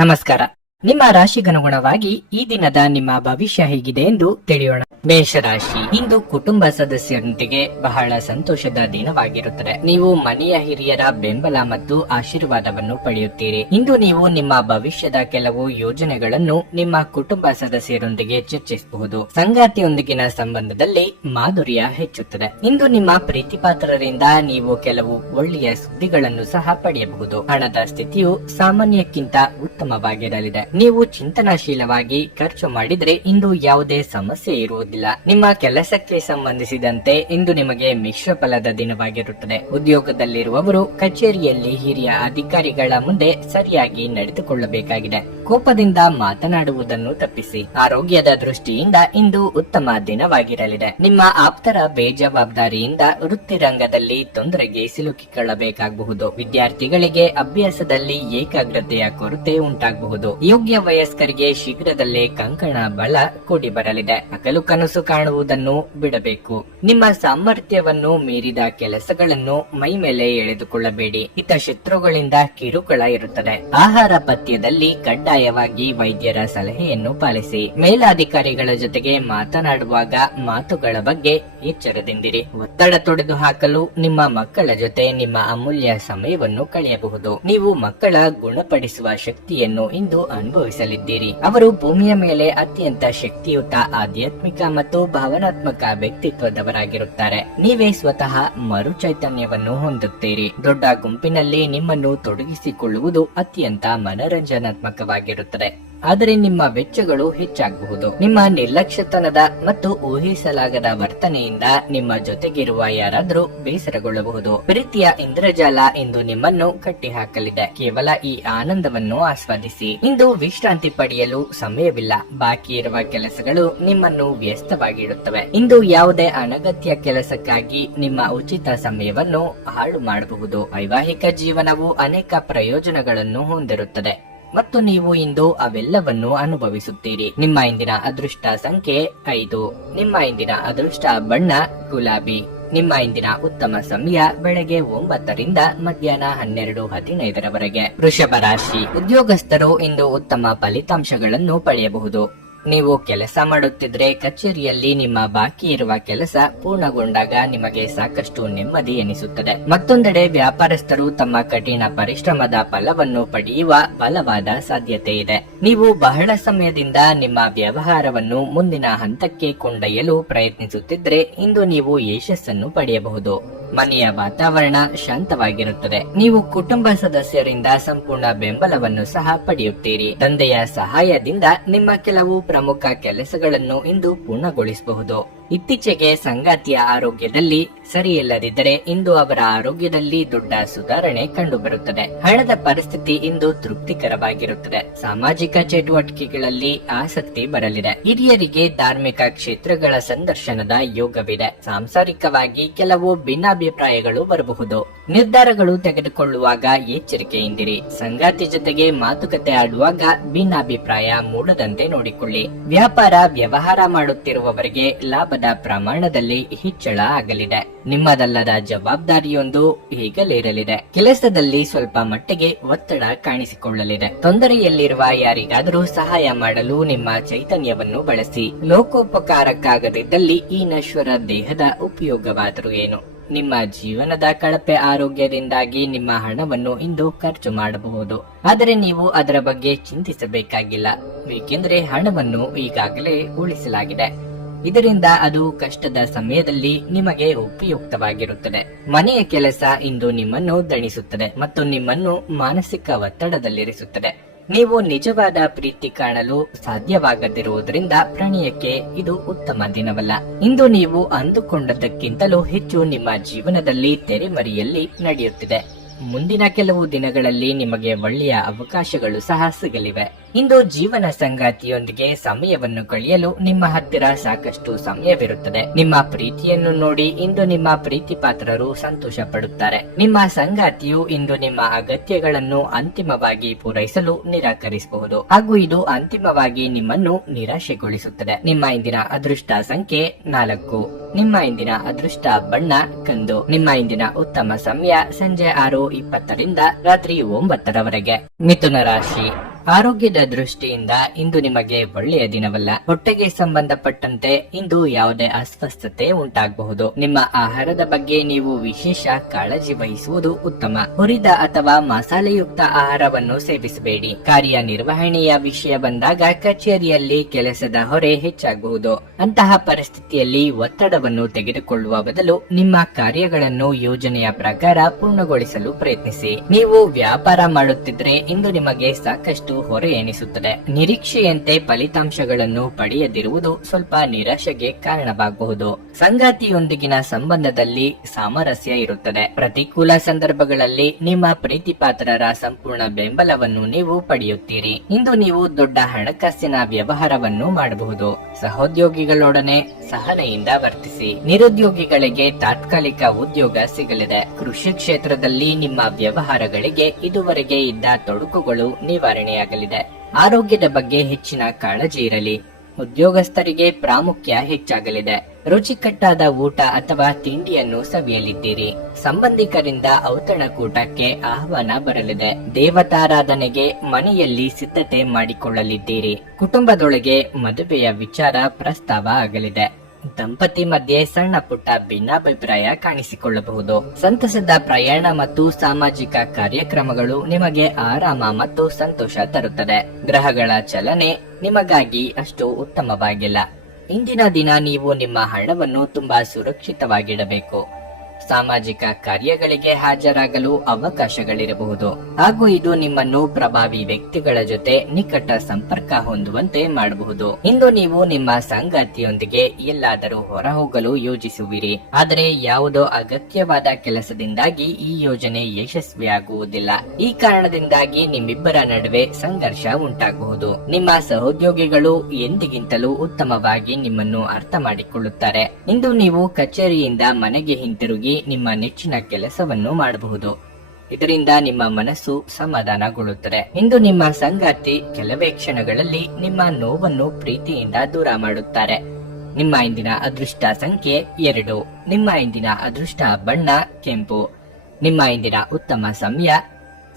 ನಮಸ್ಕಾರ. ನಿಮ್ಮ ರಾಶಿಗನುಗುಣವಾಗಿ ಈ ದಿನದ ನಿಮ್ಮ ಭವಿಷ್ಯ ಹೇಗಿದೆ ಎಂದು ತಿಳಿಯೋಣ. ಮೇಷರಾಶಿ, ಇಂದು ಕುಟುಂಬ ಸದಸ್ಯರೊಂದಿಗೆ ಬಹಳ ಸಂತೋಷದ ದಿನವಾಗಿರುತ್ತದೆ. ನೀವು ಮನೆಯ ಹಿರಿಯರ ಬೆಂಬಲ ಮತ್ತು ಆಶೀರ್ವಾದವನ್ನು ಪಡೆಯುತ್ತೀರಿ. ಇಂದು ನೀವು ನಿಮ್ಮ ಭವಿಷ್ಯದ ಕೆಲವು ಯೋಜನೆಗಳನ್ನು ನಿಮ್ಮ ಕುಟುಂಬ ಸದಸ್ಯರೊಂದಿಗೆ ಚರ್ಚಿಸಬಹುದು. ಸಂಗಾತಿಯೊಂದಿಗಿನ ಸಂಬಂಧದಲ್ಲಿ ಮಾಧುರ್ಯ ಹೆಚ್ಚುತ್ತದೆ. ಇಂದು ನಿಮ್ಮ ಪ್ರೀತಿಪಾತ್ರರಿಂದ ನೀವು ಕೆಲವು ಒಳ್ಳೆಯ ಸುದ್ದಿಗಳನ್ನು ಸಹ ಪಡೆಯಬಹುದು. ಹಣದ ಸ್ಥಿತಿಯು ಸಾಮಾನ್ಯಕ್ಕಿಂತ ಉತ್ತಮವಾಗಿರಲಿದೆ. ನೀವು ಚಿಂತನಾಶೀಲವಾಗಿ ಖರ್ಚು ಮಾಡಿದ್ರೆ ಇಂದು ಯಾವುದೇ ಸಮಸ್ಯೆ ಇರುವುದಿಲ್ಲ. ನಿಮ್ಮ ಕೆಲಸಕ್ಕೆ ಸಂಬಂಧಿಸಿದಂತೆ ಇಂದು ನಿಮಗೆ ಮಿಶ್ರ ಫಲದ ದಿನವಾಗಿರುತ್ತದೆ. ಉದ್ಯೋಗದಲ್ಲಿರುವವರು ಕಚೇರಿಯಲ್ಲಿ ಹಿರಿಯ ಅಧಿಕಾರಿಗಳ ಮುಂದೆ ಸರಿಯಾಗಿ ನಡೆದುಕೊಳ್ಳಬೇಕಾಗಿದೆ. ಕೋಪದಿಂದ ಮಾತನಾಡುವುದನ್ನು ತಪ್ಪಿಸಿ. ಆರೋಗ್ಯದ ದೃಷ್ಟಿಯಿಂದ ಇಂದು ಉತ್ತಮ ದಿನವಾಗಿರಲಿದೆ. ನಿಮ್ಮ ಆಪ್ತರ ಬೇಜವಾಬ್ದಾರಿಯಿಂದ ವೃತ್ತಿ ರಂಗದಲ್ಲಿ ತೊಂದರೆಗೆ ಸಿಲುಕಿಕೊಳ್ಳಬೇಕಾಗಬಹುದು. ವಿದ್ಯಾರ್ಥಿಗಳಿಗೆ ಅಭ್ಯಾಸದಲ್ಲಿ ಏಕಾಗ್ರತೆಯ ಕೊರತೆ ಉಂಟಾಗಬಹುದು. ಯೋಗ್ಯ ವಯಸ್ಕರಿಗೆ ಶೀಘ್ರದಲ್ಲೇ ಕಂಕಣ ಬಲ ಕೂಡಿ ಬರಲಿದೆ. ಹಗಲು ಕನಸು ಕಾಣುವುದನ್ನು ಬಿಡಬೇಕು. ನಿಮ್ಮ ಸಾಮರ್ಥ್ಯವನ್ನು ಮೀರಿದ ಕೆಲಸಗಳನ್ನು ಮೈ ಮೇಲೆ ಎಳೆದುಕೊಳ್ಳಬೇಡಿ. ಹಿತಶತ್ರುಗಳಿಂದ ಕಿರುಕುಳ ಇರುತ್ತದೆ. ಆಹಾರ ಪಥ್ಯದಲ್ಲಿ ಕಡ್ಡಾಯವಾಗಿ ವೈದ್ಯರ ಸಲಹೆಯನ್ನು ಪಾಲಿಸಿ. ಮೇಲಾಧಿಕಾರಿಗಳ ಜೊತೆಗೆ ಮಾತನಾಡುವಾಗ ಮಾತುಗಳ ಬಗ್ಗೆ ಎಚ್ಚರದಿಂದಿರಿ. ಒತ್ತಡ ತೊಡೆದು ಹಾಕಲು ನಿಮ್ಮ ಮಕ್ಕಳ ಜೊತೆ ನಿಮ್ಮ ಅಮೂಲ್ಯ ಸಮಯವನ್ನು ಕಳೆಯಬಹುದು. ನೀವು ಮಕ್ಕಳ ಗುಣಪಡಿಸುವ ಶಕ್ತಿಯನ್ನು ಇಂದು ಅನುಭವಿಸಲಿದ್ದೀರಿ. ಅವರು ಭೂಮಿಯ ಮೇಲೆ ಅತ್ಯಂತ ಶಕ್ತಿಯುತ ಆಧ್ಯಾತ್ಮಿಕ ಮತ್ತು ಭಾವನಾತ್ಮಕ ವ್ಯಕ್ತಿತ್ವದವರಾಗಿರುತ್ತಾರೆ. ನೀವೇ ಸ್ವತಃ ಮರು ಚೈತನ್ಯವನ್ನು ಹೊಂದುತ್ತೀರಿ. ದೊಡ್ಡ ಗುಂಪಿನಲ್ಲಿ ನಿಮ್ಮನ್ನು ತೊಡಗಿಸಿಕೊಳ್ಳುವುದು ಅತ್ಯಂತ ಮನರಂಜನಾತ್ಮಕವಾಗಿರುತ್ತದೆ. ಆದರೆ ನಿಮ್ಮ ವೆಚ್ಚಗಳು ಹೆಚ್ಚಾಗಬಹುದು. ನಿಮ್ಮ ನಿರ್ಲಕ್ಷ್ಯತನದ ಮತ್ತು ಊಹಿಸಲಾಗದ ವರ್ತನೆಯಿಂದ ನಿಮ್ಮ ಜೊತೆಗಿರುವ ಯಾರಾದ್ರೂ ಬೇಸರಗೊಳ್ಳಬಹುದು. ಪ್ರೀತಿಯ ಇಂದ್ರಜಾಲ ಇಂದು ನಿಮ್ಮನ್ನು ಕಟ್ಟಿಹಾಕಲಿದೆ. ಕೇವಲ ಈ ಆನಂದವನ್ನು ಆಸ್ವಾದಿಸಿ. ಇಂದು ವಿಶ್ರಾಂತಿ ಪಡೆಯಲು ಸಮಯವಿಲ್ಲ. ಬಾಕಿ ಇರುವ ಕೆಲಸಗಳು ನಿಮ್ಮನ್ನು ವ್ಯಸ್ತವಾಗಿಡುತ್ತವೆ. ಇಂದು ಯಾವುದೇ ಅನಗತ್ಯ ಕೆಲಸಕ್ಕಾಗಿ ನಿಮ್ಮ ಉಚಿತ ಸಮಯವನ್ನು ಹಾಳು ಮಾಡಬಹುದು. ವೈವಾಹಿಕ ಜೀವನವು ಅನೇಕ ಪ್ರಯೋಜನಗಳನ್ನು ಹೊಂದಿರುತ್ತದೆ ಮತ್ತು ನೀವು ಇಂದು ಅವೆಲ್ಲವನ್ನು ಅನುಭವಿಸುತ್ತೀರಿ. ನಿಮ್ಮ ಇಂದಿನ ಅದೃಷ್ಟ ಸಂಖ್ಯೆ 5. ನಿಮ್ಮ ಇಂದಿನ ಅದೃಷ್ಟ ಬಣ್ಣ ಗುಲಾಬಿ. ನಿಮ್ಮ ಇಂದಿನ ಉತ್ತಮ ಸಮಯ ಬೆಳಗ್ಗೆ 9 ರಿಂದ ಮಧ್ಯಾಹ್ನ 12:15 ವೃಷಭ ರಾಶಿ, ಉದ್ಯೋಗಸ್ಥರು ಇಂದು ಉತ್ತಮ ಫಲಿತಾಂಶಗಳನ್ನು ಪಡೆಯಬಹುದು. ನೀವು ಕೆಲಸ ಮಾಡುತ್ತಿದ್ರೆ ಕಚೇರಿಯಲ್ಲಿ ನಿಮ್ಮ ಬಾಕಿ ಇರುವ ಕೆಲಸ ಪೂರ್ಣಗೊಂಡಾಗ ನಿಮಗೆ ಸಾಕಷ್ಟು ನೆಮ್ಮದಿ ಎನಿಸುತ್ತದೆ. ಮತ್ತೊಂದೆಡೆ ವ್ಯಾಪಾರಸ್ಥರು ತಮ್ಮ ಕಠಿಣ ಪರಿಶ್ರಮದ ಫಲವನ್ನು ಪಡೆಯುವ ಬಲವಾದ ಸಾಧ್ಯತೆ ಇದೆ. ನೀವು ಬಹಳ ಸಮಯದಿಂದ ನಿಮ್ಮ ವ್ಯವಹಾರವನ್ನು ಮುಂದಿನ ಹಂತಕ್ಕೆ ಕೊಂಡೊಯ್ಯಲು ಪ್ರಯತ್ನಿಸುತ್ತಿದ್ರೆ ಇಂದು ನೀವು ಯಶಸ್ಸನ್ನು ಪಡೆಯಬಹುದು. ಮನೆಯ ವಾತಾವರಣ ಶಾಂತವಾಗಿರುತ್ತದೆ. ನೀವು ಕುಟುಂಬ ಸದಸ್ಯರಿಂದ ಸಂಪೂರ್ಣ ಬೆಂಬಲವನ್ನು ಸಹ ಪಡೆಯುತ್ತೀರಿ. ತಂದೆಯ ಸಹಾಯದಿಂದ ನಿಮ್ಮ ಕೆಲವು ಪ್ರಮುಖ ಕೆಲಸಗಳನ್ನು ಇಂದು ಪೂರ್ಣಗೊಳಿಸಬಹುದು. ಇತ್ತೀಚೆಗೆ ಸಂಗಾತಿಯ ಆರೋಗ್ಯದಲ್ಲಿ ಸರಿಯಿಲ್ಲದಿದ್ದರೆ ಇಂದು ಅವರ ಆರೋಗ್ಯದಲ್ಲಿ ದೊಡ್ಡ ಸುಧಾರಣೆ ಕಂಡುಬರುತ್ತದೆ. ಹಣದ ಪರಿಸ್ಥಿತಿ ಇಂದು ತೃಪ್ತಿಕರವಾಗಿರುತ್ತದೆ. ಸಾಮಾಜಿಕ ಚಟುವಟಿಕೆಗಳಲ್ಲಿ ಆಸಕ್ತಿ ಬರಲಿದೆ. ಹಿರಿಯರಿಗೆ ಧಾರ್ಮಿಕ ಕ್ಷೇತ್ರಗಳ ಸಂದರ್ಶನದ ಯೋಗವಿದೆ. ಸಾಂಸಾರಿಕವಾಗಿ ಕೆಲವು ಭಿನ್ನಾಭಿಪ್ರಾಯಗಳು ಬರಬಹುದು. ನಿರ್ಧಾರಗಳು ತೆಗೆದುಕೊಳ್ಳುವಾಗ ಎಚ್ಚರಿಕೆಯಿಂದಿರಿ. ಸಂಗಾತಿ ಜೊತೆಗೆ ಮಾತುಕತೆ ಆಡುವಾಗ ಭಿನ್ನಾಭಿಪ್ರಾಯ ಮೂಡದಂತೆ ನೋಡಿಕೊಳ್ಳಿ. ವ್ಯಾಪಾರ ವ್ಯವಹಾರ ಮಾಡುತ್ತಿರುವವರಿಗೆ ಲಾಭದ ಪ್ರಮಾಣದಲ್ಲಿ ಹೆಚ್ಚಳ ಆಗಲಿದೆ. ನಿಮ್ಮದಲ್ಲದ ಜವಾಬ್ದಾರಿಯೊಂದು ಹೀಗಲಿರಲಿದೆ. ಕೆಲಸದಲ್ಲಿ ಸ್ವಲ್ಪ ಮಟ್ಟಿಗೆ ಒತ್ತಡ ಕಾಣಿಸಿಕೊಳ್ಳಲಿದೆ. ತೊಂದರೆಯಲ್ಲಿರುವ ಯಾರಿಗಾದರೂ ಸಹಾಯ ಮಾಡಲು ನಿಮ್ಮ ಚೈತನ್ಯವನ್ನು ಬಳಸಿ. ಲೋಕೋಪಕಾರಕ್ಕಾಗದಿದ್ದಲ್ಲಿ ಈ ನಶ್ವರ ದೇಹದ ಉಪಯೋಗವಾದರೂ ಏನು? ನಿಮ್ಮ ಜೀವನದ ಕಳಪೆ ಆರೋಗ್ಯದಿಂದಾಗಿ ನಿಮ್ಮ ಹಣವನ್ನು ಇಂದು ಖರ್ಚು ಮಾಡಬಹುದು. ಆದರೆ ನೀವು ಅದರ ಬಗ್ಗೆ ಚಿಂತಿಸಬೇಕಾಗಿಲ್ಲ, ಏಕೆಂದರೆ ಹಣವನ್ನು ಈಗಾಗಲೇ ಉಳಿಸಲಾಗಿದೆ. ಇದರಿಂದ ಅದು ಕಷ್ಟದ ಸಮಯದಲ್ಲಿ ನಿಮಗೆ ಉಪಯುಕ್ತವಾಗಿರುತ್ತದೆ. ಮನೆಯ ಕೆಲಸ ಇಂದು ನಿಮ್ಮನ್ನು ದಣಿಸುತ್ತದೆ ಮತ್ತು ನಿಮ್ಮನ್ನು ಮಾನಸಿಕ ಒತ್ತಡದಲ್ಲಿರಿಸುತ್ತದೆ. ನೀವು ನಿಜವಾದ ಪ್ರೀತಿ ಕಾಣಲು ಸಾಧ್ಯವಾಗದಿರುವುದರಿಂದ ಪ್ರಣಯಕ್ಕೆ ಇದು ಉತ್ತಮ ದಿನವಲ್ಲ. ಇಂದು ನೀವು ಅಂದುಕೊಂಡದ್ದಕ್ಕಿಂತಲೂ ಹೆಚ್ಚು ನಿಮ್ಮ ಜೀವನದಲ್ಲಿ ತೆರೆಮರೆಯಲ್ಲಿ ನಡೆಯುತ್ತಿದೆ. ಮುಂದಿನ ಕೆಲವು ದಿನಗಳಲ್ಲಿ ನಿಮಗೆ ಒಳ್ಳೆಯ ಅವಕಾಶಗಳು ಸಹ ಸಿಗಲಿವೆ. ಇಂದು ಜೀವನ ಸಂಗಾತಿಯೊಂದಿಗೆ ಸಮಯವನ್ನು ಕಳೆಯಲು ನಿಮ್ಮ ಹತ್ತಿರ ಸಾಕಷ್ಟು ಸಮಯವಿರುತ್ತದೆ. ನಿಮ್ಮ ಪ್ರೀತಿಯನ್ನು ನೋಡಿ ಇಂದು ನಿಮ್ಮ ಪ್ರೀತಿ ಪಾತ್ರರು ಸಂತೋಷ ಪಡುತ್ತಾರೆ. ನಿಮ್ಮ ಸಂಗಾತಿಯು ಇಂದು ನಿಮ್ಮ ಅಗತ್ಯಗಳನ್ನು ಅಂತಿಮವಾಗಿ ಪೂರೈಸಲು ನಿರಾಕರಿಸಬಹುದು ಹಾಗೂ ಇದು ಅಂತಿಮವಾಗಿ ನಿಮ್ಮನ್ನು ನಿರಾಶೆಗೊಳಿಸುತ್ತದೆ. ನಿಮ್ಮ ಇಂದಿನ ಅದೃಷ್ಟ ಸಂಖ್ಯೆ 4. ನಿಮ್ಮ ಇಂದಿನ ಅದೃಷ್ಟ ಬಣ್ಣ ಕಂದು. ನಿಮ್ಮ ಇಂದಿನ ಉತ್ತಮ ಸಮಯ ಸಂಜೆ 6:20 ರಿಂದ ರಾತ್ರಿ 9 ಮಿಥುನ ರಾಶಿ, ಆರೋಗ್ಯದ ದೃಷ್ಟಿಯಿಂದ ಇಂದು ನಿಮಗೆ ಒಳ್ಳೆಯ ದಿನವಲ್ಲ. ಹೊಟ್ಟೆಗೆ ಸಂಬಂಧಪಟ್ಟಂತೆ ಇಂದು ಯಾವುದೇ ಅಸ್ವಸ್ಥತೆ ಉಂಟಾಗಬಹುದು. ನಿಮ್ಮ ಆಹಾರದ ಬಗ್ಗೆ ನೀವು ವಿಶೇಷ ಕಾಳಜಿ ವಹಿಸುವುದು ಉತ್ತಮ. ಹುರಿದ ಅಥವಾ ಮಸಾಲೆಯುಕ್ತ ಆಹಾರವನ್ನು ಸೇವಿಸಬೇಡಿ. ಕಾರ್ಯನಿರ್ವಹಣೆಯ ವಿಷಯ ಬಂದಾಗ ಕಚೇರಿಯಲ್ಲಿ ಕೆಲಸದ ಹೊರೆ ಹೆಚ್ಚಾಗಬಹುದು. ಅಂತಹ ಪರಿಸ್ಥಿತಿಯಲ್ಲಿ ಒತ್ತಡವನ್ನು ತೆಗೆದುಕೊಳ್ಳುವ ಬದಲು ನಿಮ್ಮ ಕಾರ್ಯಗಳನ್ನು ಯೋಜನೆಯ ಪ್ರಕಾರ ಪೂರ್ಣಗೊಳಿಸಲು ಪ್ರಯತ್ನಿಸಿ. ನೀವು ವ್ಯಾಪಾರ ಮಾಡುತ್ತಿದ್ರೆ ಇಂದು ನಿಮಗೆ ಸಾಕಷ್ಟು ಹೊರೆ ಎನಿಸುತ್ತದೆ. ನಿರೀಕ್ಷೆಯಂತೆ ಫಲಿತಾಂಶಗಳನ್ನು ಪಡೆಯದಿರುವುದು ಸ್ವಲ್ಪ ನಿರಾಶೆಗೆ ಕಾರಣವಾಗಬಹುದು. ಸಂಗಾತಿಯೊಂದಿಗಿನ ಸಂಬಂಧದಲ್ಲಿ ಸಾಮರಸ್ಯ ಇರುತ್ತದೆ. ಪ್ರತಿಕೂಲ ಸಂದರ್ಭಗಳಲ್ಲಿ ನಿಮ್ಮ ಪ್ರೀತಿಪಾತ್ರರ ಸಂಪೂರ್ಣ ಬೆಂಬಲವನ್ನು ನೀವು ಪಡೆಯುತ್ತೀರಿ. ಇಂದು ನೀವು ದೊಡ್ಡ ಹಣಕಾಸಿನ ವ್ಯವಹಾರವನ್ನು ಮಾಡಬಹುದು. ಸಹೋದ್ಯೋಗಿಗಳೊಡನೆ ಸಹನೆಯಿಂದ ವರ್ತಿಸಿ. ನಿರುದ್ಯೋಗಿಗಳಿಗೆ ತಾತ್ಕಾಲಿಕ ಉದ್ಯೋಗ ಸಿಗಲಿದೆ. ಕೃಷಿ ಕ್ಷೇತ್ರದಲ್ಲಿ ನಿಮ್ಮ ವ್ಯವಹಾರಗಳಿಗೆ ಇದುವರೆಗೆ ಇದ್ದ ತೊಡಕುಗಳು ನಿವಾರಣೆಯಾಗಲಿದೆ. ಆರೋಗ್ಯದ ಬಗ್ಗೆ ಹೆಚ್ಚಿನ ಕಾಳಜಿ ಇರಲಿ. ಉದ್ಯೋಗಸ್ಥರಿಗೆ ಪ್ರಾಮುಖ್ಯ ಹೆಚ್ಚಾಗಲಿದೆ. ರುಚಿಕಟ್ಟಾದ ಊಟ ಅಥವಾ ತಿಂಡಿಯನ್ನು ಸವಿಯಲಿದ್ದೀರಿ. ಸಂಬಂಧಿಕರಿಂದ ಔತಣಕೂಟಕ್ಕೆ ಆಹ್ವಾನ ಬರಲಿದೆ. ದೇವತಾರಾಧನೆಗೆ ಮನೆಯಲ್ಲಿ ಸಿದ್ಧತೆ ಮಾಡಿಕೊಳ್ಳಲಿದ್ದೀರಿ. ಕುಟುಂಬದೊಳಗೆ ಮದುವೆಯ ವಿಚಾರ ಪ್ರಸ್ತಾವ ಆಗಲಿದೆ. ದಂಪತಿ ಮಧ್ಯೆ ಸಣ್ಣ ಪುಟ್ಟ ಭಿನ್ನಾಭಿಪ್ರಾಯ ಕಾಣಿಸಿಕೊಳ್ಳಬಹುದು. ಸಂತಸದ ಪ್ರಯಾಣ ಮತ್ತು ಸಾಮಾಜಿಕ ಕಾರ್ಯಕ್ರಮಗಳು ನಿಮಗೆ ಆರಾಮ ಮತ್ತು ಸಂತೋಷ ತರುತ್ತದೆ. ಗ್ರಹಗಳ ಚಲನೆ ನಿಮಗಾಗಿ ಅಷ್ಟು ಉತ್ತಮವಾಗಿಲ್ಲ. ಇಂದಿನ ದಿನ ನೀವು ನಿಮ್ಮ ಹಣವನ್ನು ತುಂಬಾ ಸುರಕ್ಷಿತವಾಗಿಡಬೇಕು. ಸಾಮಾಜಿಕ ಕಾರ್ಯಗಳಿಗೆ ಹಾಜರಾಗಲು ಅವಕಾಶಗಳಿರಬಹುದು ಹಾಗೂ ಇದು ನಿಮ್ಮನ್ನು ಪ್ರಭಾವಿ ವ್ಯಕ್ತಿಗಳ ಜೊತೆ ನಿಕಟ ಸಂಪರ್ಕ ಹೊಂದುವಂತೆ ಮಾಡಬಹುದು. ಇಂದು ನೀವು ನಿಮ್ಮ ಸಂಗಾತಿಯೊಂದಿಗೆ ಎಲ್ಲಾದರೂ ಹೊರಹೋಗಲು ಯೋಜಿಸುವಿರಿ. ಆದರೆ ಯಾವುದೋ ಅಗತ್ಯವಾದ ಕೆಲಸದಿಂದಾಗಿ ಈ ಯೋಜನೆ ಯಶಸ್ವಿಯಾಗುವುದಿಲ್ಲ. ಈ ಕಾರಣದಿಂದಾಗಿ ನಿಮ್ಮಿಬ್ಬರ ನಡುವೆ ಸಂಘರ್ಷ ಉಂಟಾಗಬಹುದು. ನಿಮ್ಮ ಸಹೋದ್ಯೋಗಿಗಳು ಎಂದಿಗಿಂತಲೂ ಉತ್ತಮವಾಗಿ ನಿಮ್ಮನ್ನು ಅರ್ಥ ಮಾಡಿಕೊಳ್ಳುತ್ತಾರೆ. ಇಂದು ನೀವು ಕಚೇರಿಯಿಂದ ಮನೆಗೆ ಹಿಂತಿರುಗಿ ನಿಮ್ಮ ನೆಚ್ಚಿನ ಕೆಲಸವನ್ನು ಮಾಡಬಹುದು. ಇದರಿಂದ ನಿಮ್ಮ ಮನಸ್ಸು ಸಮಾಧಾನಗೊಳ್ಳುತ್ತದೆ. ಇಂದು ನಿಮ್ಮ ಸಂಗಾತಿ ಕೆಲವೇ ಕ್ಷಣಗಳಲ್ಲಿ ನಿಮ್ಮ ನೋವನ್ನು ಪ್ರೀತಿಯಿಂದ ದೂರ ಮಾಡುತ್ತಾರೆ. ನಿಮ್ಮ ಇಂದಿನ ಅದೃಷ್ಟ ಸಂಖ್ಯೆ 2. ನಿಮ್ಮ ಇಂದಿನ ಅದೃಷ್ಟ ಬಣ್ಣ ಕೆಂಪು. ನಿಮ್ಮ ಇಂದಿನ ಉತ್ತಮ ಸಮಯ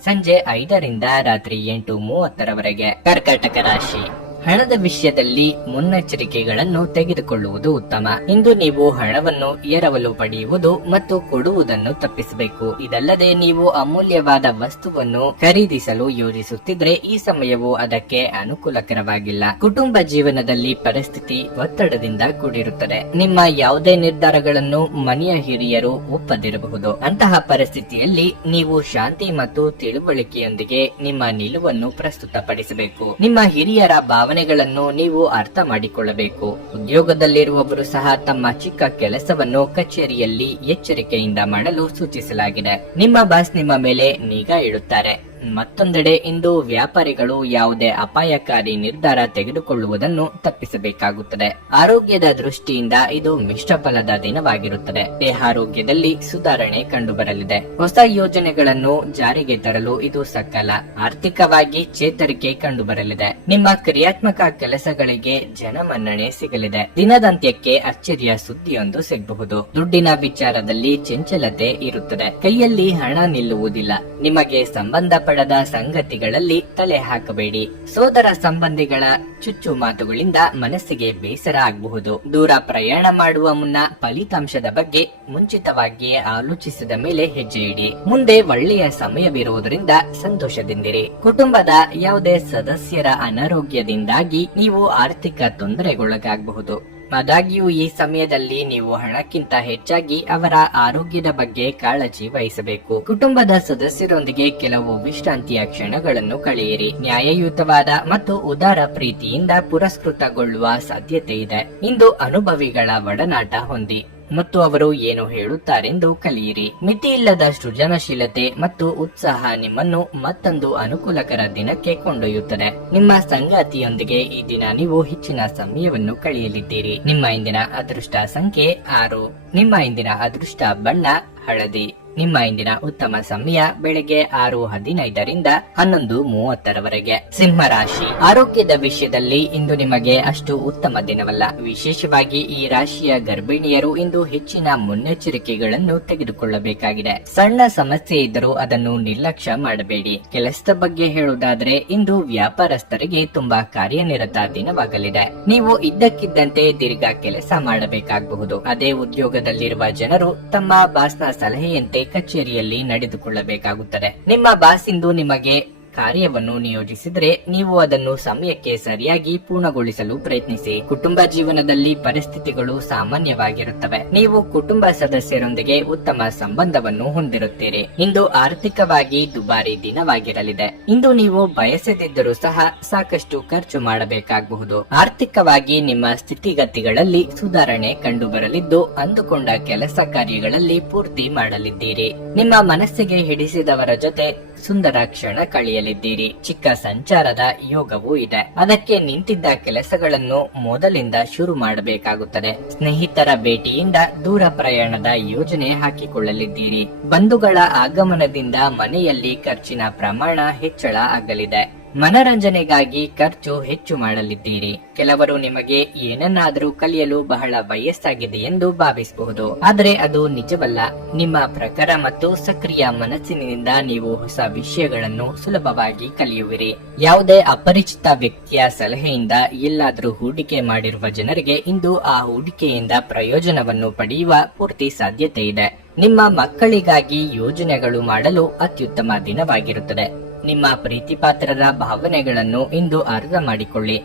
ಸಂಜೆ 5 ರಿಂದ ರಾತ್ರಿ 8:30 ಕರ್ಕಾಟಕ ರಾಶಿ. ಹಣದ ವಿಷಯದಲ್ಲಿ ಮುನ್ನೆಚ್ಚರಿಕೆಗಳನ್ನು ತೆಗೆದುಕೊಳ್ಳುವುದು ಉತ್ತಮ. ಇಂದು ನೀವು ಹಣವನ್ನು ಎರವಲು ಪಡೆಯುವುದು ಮತ್ತು ಕೊಡುವುದನ್ನು ತಪ್ಪಿಸಬೇಕು. ಇದಲ್ಲದೆ ನೀವು ಅಮೂಲ್ಯವಾದ ವಸ್ತುವನ್ನು ಖರೀದಿಸಲು ಯೋಜಿಸುತ್ತಿದ್ರೆ ಈ ಸಮಯವು ಅದಕ್ಕೆ ಅನುಕೂಲಕರವಾಗಿಲ್ಲ. ಕುಟುಂಬ ಜೀವನದಲ್ಲಿ ಪರಿಸ್ಥಿತಿ ಒತ್ತಡದಿಂದ ಕೂಡಿರುತ್ತದೆ. ನಿಮ್ಮ ಯಾವುದೇ ನಿರ್ಧಾರಗಳನ್ನು ಮನೆಯ ಹಿರಿಯರು ಒಪ್ಪದಿರಬಹುದು. ಅಂತಹ ಪರಿಸ್ಥಿತಿಯಲ್ಲಿ ನೀವು ಶಾಂತಿ ಮತ್ತು ತಿಳುವಳಿಕೆಯೊಂದಿಗೆ ನಿಮ್ಮ ನಿಲುವನ್ನು ಪ್ರಸ್ತುತಪಡಿಸಬೇಕು. ನಿಮ್ಮ ಹಿರಿಯರ ಭಾವನೆಗಳನ್ನು ನೀವು ಅರ್ಥ ಮಾಡಿಕೊಳ್ಳಬೇಕು. ಉದ್ಯೋಗದಲ್ಲಿರುವವರು ಸಹ ತಮ್ಮ ಚಿಕ್ಕ ಕೆಲಸವನ್ನು ಕಚೇರಿಯಲ್ಲಿ ಎಚ್ಚರಿಕೆಯಿಂದ ಮಾಡಲು ಸೂಚಿಸಲಾಗಿದೆ. ನಿಮ್ಮ ಬಾಸ್ ನಿಮ್ಮ ಮೇಲೆ ನಿಗಾ ಇಡುತ್ತಾರೆ. ಮತ್ತೊಂದೆಡೆ ಇಂದು ವ್ಯಾಪಾರಿಗಳು ಯಾವುದೇ ಅಪಾಯಕಾರಿ ನಿರ್ಧಾರ ತೆಗೆದುಕೊಳ್ಳುವುದನ್ನು ತಪ್ಪಿಸಬೇಕಾಗುತ್ತದೆ. ಆರೋಗ್ಯದ ದೃಷ್ಟಿಯಿಂದ ಇದು ಮಿಶ್ರ ಫಲದ ದಿನವಾಗಿರುತ್ತದೆ. ದೇಹಾರೋಗ್ಯದಲ್ಲಿ ಸುಧಾರಣೆ ಕಂಡುಬರಲಿದೆ. ಹೊಸ ಯೋಜನೆಗಳನ್ನು ಜಾರಿಗೆ ತರಲು ಇದು ಸಕಾಲ. ಆರ್ಥಿಕವಾಗಿ ಚೇತರಿಕೆ ಕಂಡುಬರಲಿದೆ. ನಿಮ್ಮ ಕ್ರಿಯಾತ್ಮಕ ಕೆಲಸಗಳಿಗೆ ಜನಮನ್ನಣೆ ಸಿಗಲಿದೆ. ದಿನದಂತ್ಯಕ್ಕೆ ಅಚ್ಚರಿಯ ಸುದ್ದಿಯೊಂದು ಸಿಗಬಹುದು. ದುಡ್ಡಿನ ವಿಚಾರದಲ್ಲಿ ಚಂಚಲತೆ ಇರುತ್ತದೆ. ಕೈಯಲ್ಲಿ ಹಣ ನಿಲ್ಲುವುದಿಲ್ಲ. ನಿಮಗೆ ಸಂಬಂಧಪಟ್ಟ ಸಂಗತಿಗಳಲ್ಲಿ ತಲೆ ಹಾಕಬೇಡಿ. ಸೋದರ ಸಂಬಂಧಿಗಳ ಚುಚ್ಚು ಮಾತುಗಳಿಂದ ಮನಸ್ಸಿಗೆ ಬೇಸರ ಆಗಬಹುದು. ದೂರ ಪ್ರಯಾಣ ಮಾಡುವ ಮುನ್ನ ಫಲಿತಾಂಶದ ಬಗ್ಗೆ ಮುಂಚಿತವಾಗಿಯೇ ಆಲೋಚಿಸಿದ ಮೇಲೆ ಹೆಜ್ಜೆ ಇಡಿ. ಮುಂದೆ ಒಳ್ಳೆಯ ಸಮಯವಿರುವುದರಿಂದ ಸಂತೋಷದಿಂದಿರಿ. ಕುಟುಂಬದ ಯಾವುದೇ ಸದಸ್ಯರ ಅನಾರೋಗ್ಯದಿಂದಾಗಿ ನೀವು ಆರ್ಥಿಕ ತೊಂದರೆಗೊಳಗಾಗಬಹುದು. ಆದಾಗ್ಯೂ ಈ ಸಮಯದಲ್ಲಿ ನೀವು ಹಣಕ್ಕಿಂತ ಹೆಚ್ಚಾಗಿ ಅವರ ಆರೋಗ್ಯದ ಬಗ್ಗೆ ಕಾಳಜಿ ವಹಿಸಬೇಕು. ಕುಟುಂಬದ ಸದಸ್ಯರೊಂದಿಗೆ ಕೆಲವು ವಿಶ್ರಾಂತಿಯ ಕ್ಷಣಗಳನ್ನು ಕಳೆಯಿರಿ. ನ್ಯಾಯಯುತವಾದ ಮತ್ತು ಉದಾರ ಪ್ರೀತಿಯಿಂದ ಪುರಸ್ಕೃತಗೊಳ್ಳುವ ಸಾಧ್ಯತೆ ಇದೆ. ಇಂದು ಅನುಭವಿಗಳ ಒಡನಾಟ ಹೊಂದಿ ಮತ್ತು ಅವರು ಏನು ಹೇಳುತ್ತಾರೆಂದು ಕಲಿಯಿರಿ. ಮಿತಿಯಿಲ್ಲದ ಸೃಜನಶೀಲತೆ ಮತ್ತು ಉತ್ಸಾಹ ನಿಮ್ಮನ್ನು ಮತ್ತೊಂದು ಅನುಕೂಲಕರ ದಿನಕ್ಕೆ ಕೊಂಡೊಯ್ಯುತ್ತದೆ. ನಿಮ್ಮ ಸಂಗಾತಿಯೊಂದಿಗೆ ಈ ದಿನ ನೀವು ಹೆಚ್ಚಿನ ಸಮಯವನ್ನು ಕಳೆಯಲಿದ್ದೀರಿ. ನಿಮ್ಮ ಇಂದಿನ ಅದೃಷ್ಟ ಸಂಖ್ಯೆ 6. ನಿಮ್ಮ ಇಂದಿನ ಅದೃಷ್ಟ ಬಣ್ಣ ಹಳದಿ. ನಿಮ್ಮ ಇಂದಿನ ಉತ್ತಮ ಸಮಯ ಬೆಳಗ್ಗೆ 6:15ರಿಂದ 11:30ರವರೆಗೆ. ಸಿಂಹ ರಾಶಿ, ಆರೋಗ್ಯದ ವಿಷಯದಲ್ಲಿ ಇಂದು ನಿಮಗೆ ಅಷ್ಟು ಉತ್ತಮ ದಿನವಲ್ಲ. ವಿಶೇಷವಾಗಿ ಈ ರಾಶಿಯ ಗರ್ಭಿಣಿಯರು ಇಂದು ಹೆಚ್ಚಿನ ಮುನ್ನೆಚ್ಚರಿಕೆಗಳನ್ನು ತೆಗೆದುಕೊಳ್ಳಬೇಕಾಗಿದೆ. ಸಣ್ಣ ಸಮಸ್ಯೆ ಇದ್ದರೂ ಅದನ್ನು ನಿರ್ಲಕ್ಷ್ಯ ಮಾಡಬೇಡಿ. ಕೆಲಸದ ಬಗ್ಗೆ ಹೇಳುವುದಾದ್ರೆ ಇಂದು ವ್ಯಾಪಾರಸ್ಥರಿಗೆ ತುಂಬಾ ಕಾರ್ಯನಿರತ ದಿನವಾಗಲಿದೆ. ನೀವು ಇದ್ದಕ್ಕಿದ್ದಂತೆ ದೀರ್ಘ ಕೆಲಸ ಮಾಡಬೇಕಾಗಬಹುದು. ಅದೇ ಉದ್ಯೋಗದಲ್ಲಿರುವ ಜನರು ತಮ್ಮ ಬಾಸ್ನ ಸಲಹೆಯಂತೆ ಕಚೇರಿಯಲ್ಲಿ ನಡೆದುಕೊಳ್ಳಬೇಕಾಗುತ್ತದೆ. ನಿಮ್ಮ ಬಾಸ್ ಇಂದು ನಿಮಗೆ ಕಾರ್ಯವನ್ನು ನಿಯೋಜಿಸಿದರೆ ನೀವು ಅದನ್ನು ಸಮಯಕ್ಕೆ ಸರಿಯಾಗಿ ಪೂರ್ಣಗೊಳಿಸಲು ಪ್ರಯತ್ನಿಸಿ. ಕುಟುಂಬ ಜೀವನದಲ್ಲಿ ಪರಿಸ್ಥಿತಿಗಳು ಸಾಮಾನ್ಯವಾಗಿರುತ್ತವೆ. ನೀವು ಕುಟುಂಬ ಸದಸ್ಯರೊಂದಿಗೆ ಉತ್ತಮ ಸಂಬಂಧವನ್ನು ಹೊಂದಿರುತ್ತೀರಿ. ಇಂದು ಆರ್ಥಿಕವಾಗಿ ದುಬಾರಿ ದಿನವಾಗಿರಲಿದೆ. ಇಂದು ನೀವು ಬಯಸದಿದ್ದರೂ ಸಹ ಸಾಕಷ್ಟು ಖರ್ಚು ಮಾಡಬೇಕಾಗಬಹುದು. ಆರ್ಥಿಕವಾಗಿ ನಿಮ್ಮ ಸ್ಥಿತಿಗತಿಗಳಲ್ಲಿ ಸುಧಾರಣೆ ಕಂಡುಬರಲಿದ್ದು ಅಂದುಕೊಂಡ ಕೆಲಸ ಕಾರ್ಯಗಳಲ್ಲಿ ಪೂರ್ತಿ ಮಾಡಲಿದ್ದೀರಿ. ನಿಮ್ಮ ಮನಸ್ಸಿಗೆ ಹಿಡಿಸಿದವರ ಜೊತೆ ಸುಂದರ ಕ್ಷಣ ಕಳೆಯಲಿದ್ದೀರಿ. ಚಿಕ್ಕ ಸಂಚಾರದ ಯೋಗವೂ ಇದೆ. ಅದಕ್ಕೆ ನಿಂತಿದ್ದ ಕೆಲಸಗಳನ್ನು ಮೊದಲಿಂದ ಶುರು ಮಾಡಬೇಕಾಗುತ್ತದೆ. ಸ್ನೇಹಿತರ ಭೇಟಿಯಿಂದ ದೂರ ಪ್ರಯಾಣದ ಯೋಜನೆ ಹಾಕಿಕೊಳ್ಳಲಿದ್ದೀರಿ. ಬಂಧುಗಳ ಆಗಮನದಿಂದ ಮನೆಯಲ್ಲಿ ಖರ್ಚಿನ ಪ್ರಮಾಣ ಹೆಚ್ಚಳ ಆಗಲಿದೆ. ಮನರಂಜನೆಗಾಗಿ ಖರ್ಚು ಹೆಚ್ಚು ಮಾಡಲಿದ್ದೀರಿ. ಕೆಲವರು ನಿಮಗೆ ಏನನ್ನಾದರೂ ಕಲಿಯಲು ಬಹಳ ವಯಸ್ಸಾಗಿದೆ ಎಂದು ಭಾವಿಸಬಹುದು, ಆದರೆ ಅದು ನಿಜವಲ್ಲ. ನಿಮ್ಮ ಪ್ರಖರ ಮತ್ತು ಸಕ್ರಿಯ ಮನಸ್ಸಿನಿಂದ ನೀವು ಹೊಸ ವಿಷಯಗಳನ್ನು ಸುಲಭವಾಗಿ ಕಲಿಯುವಿರಿ. ಯಾವುದೇ ಅಪರಿಚಿತ ವ್ಯಕ್ತಿಯ ಸಲಹೆಯಿಂದ ಎಲ್ಲಾದರೂ ಹೂಡಿಕೆ ಮಾಡಿರುವ ಜನರಿಗೆ ಇಂದು ಆ ಹೂಡಿಕೆಯಿಂದ ಪ್ರಯೋಜನವನ್ನು ಪಡೆಯುವ ಪೂರ್ತಿ ಸಾಧ್ಯತೆ ಇದೆ. ನಿಮ್ಮ ಮಕ್ಕಳಿಗಾಗಿ ಯೋಜನೆಗಳು ಮಾಡಲು ಅತ್ಯುತ್ತಮ ದಿನವಾಗಿರುತ್ತದೆ. ನಿಮ್ಮ ಪ್ರೀತಿಪಾತ್ರರ ಭಾವನೆಗಳನ್ನು ಇಂದು ಅರ್ಥ ಮಾಡಿಕೊಳ್ಳಿ.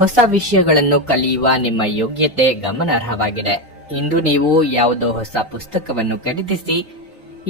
ಹೊಸ ವಿಷಯಗಳನ್ನು ಕಲಿಯುವ ನಿಮ್ಮ ಯೋಗ್ಯತೆ ಗಮನಾರ್ಹವಾಗಿದೆ. ಇಂದು ನೀವು ಯಾವುದೋ ಹೊಸ ಪುಸ್ತಕವನ್ನು ಖರೀದಿಸಿ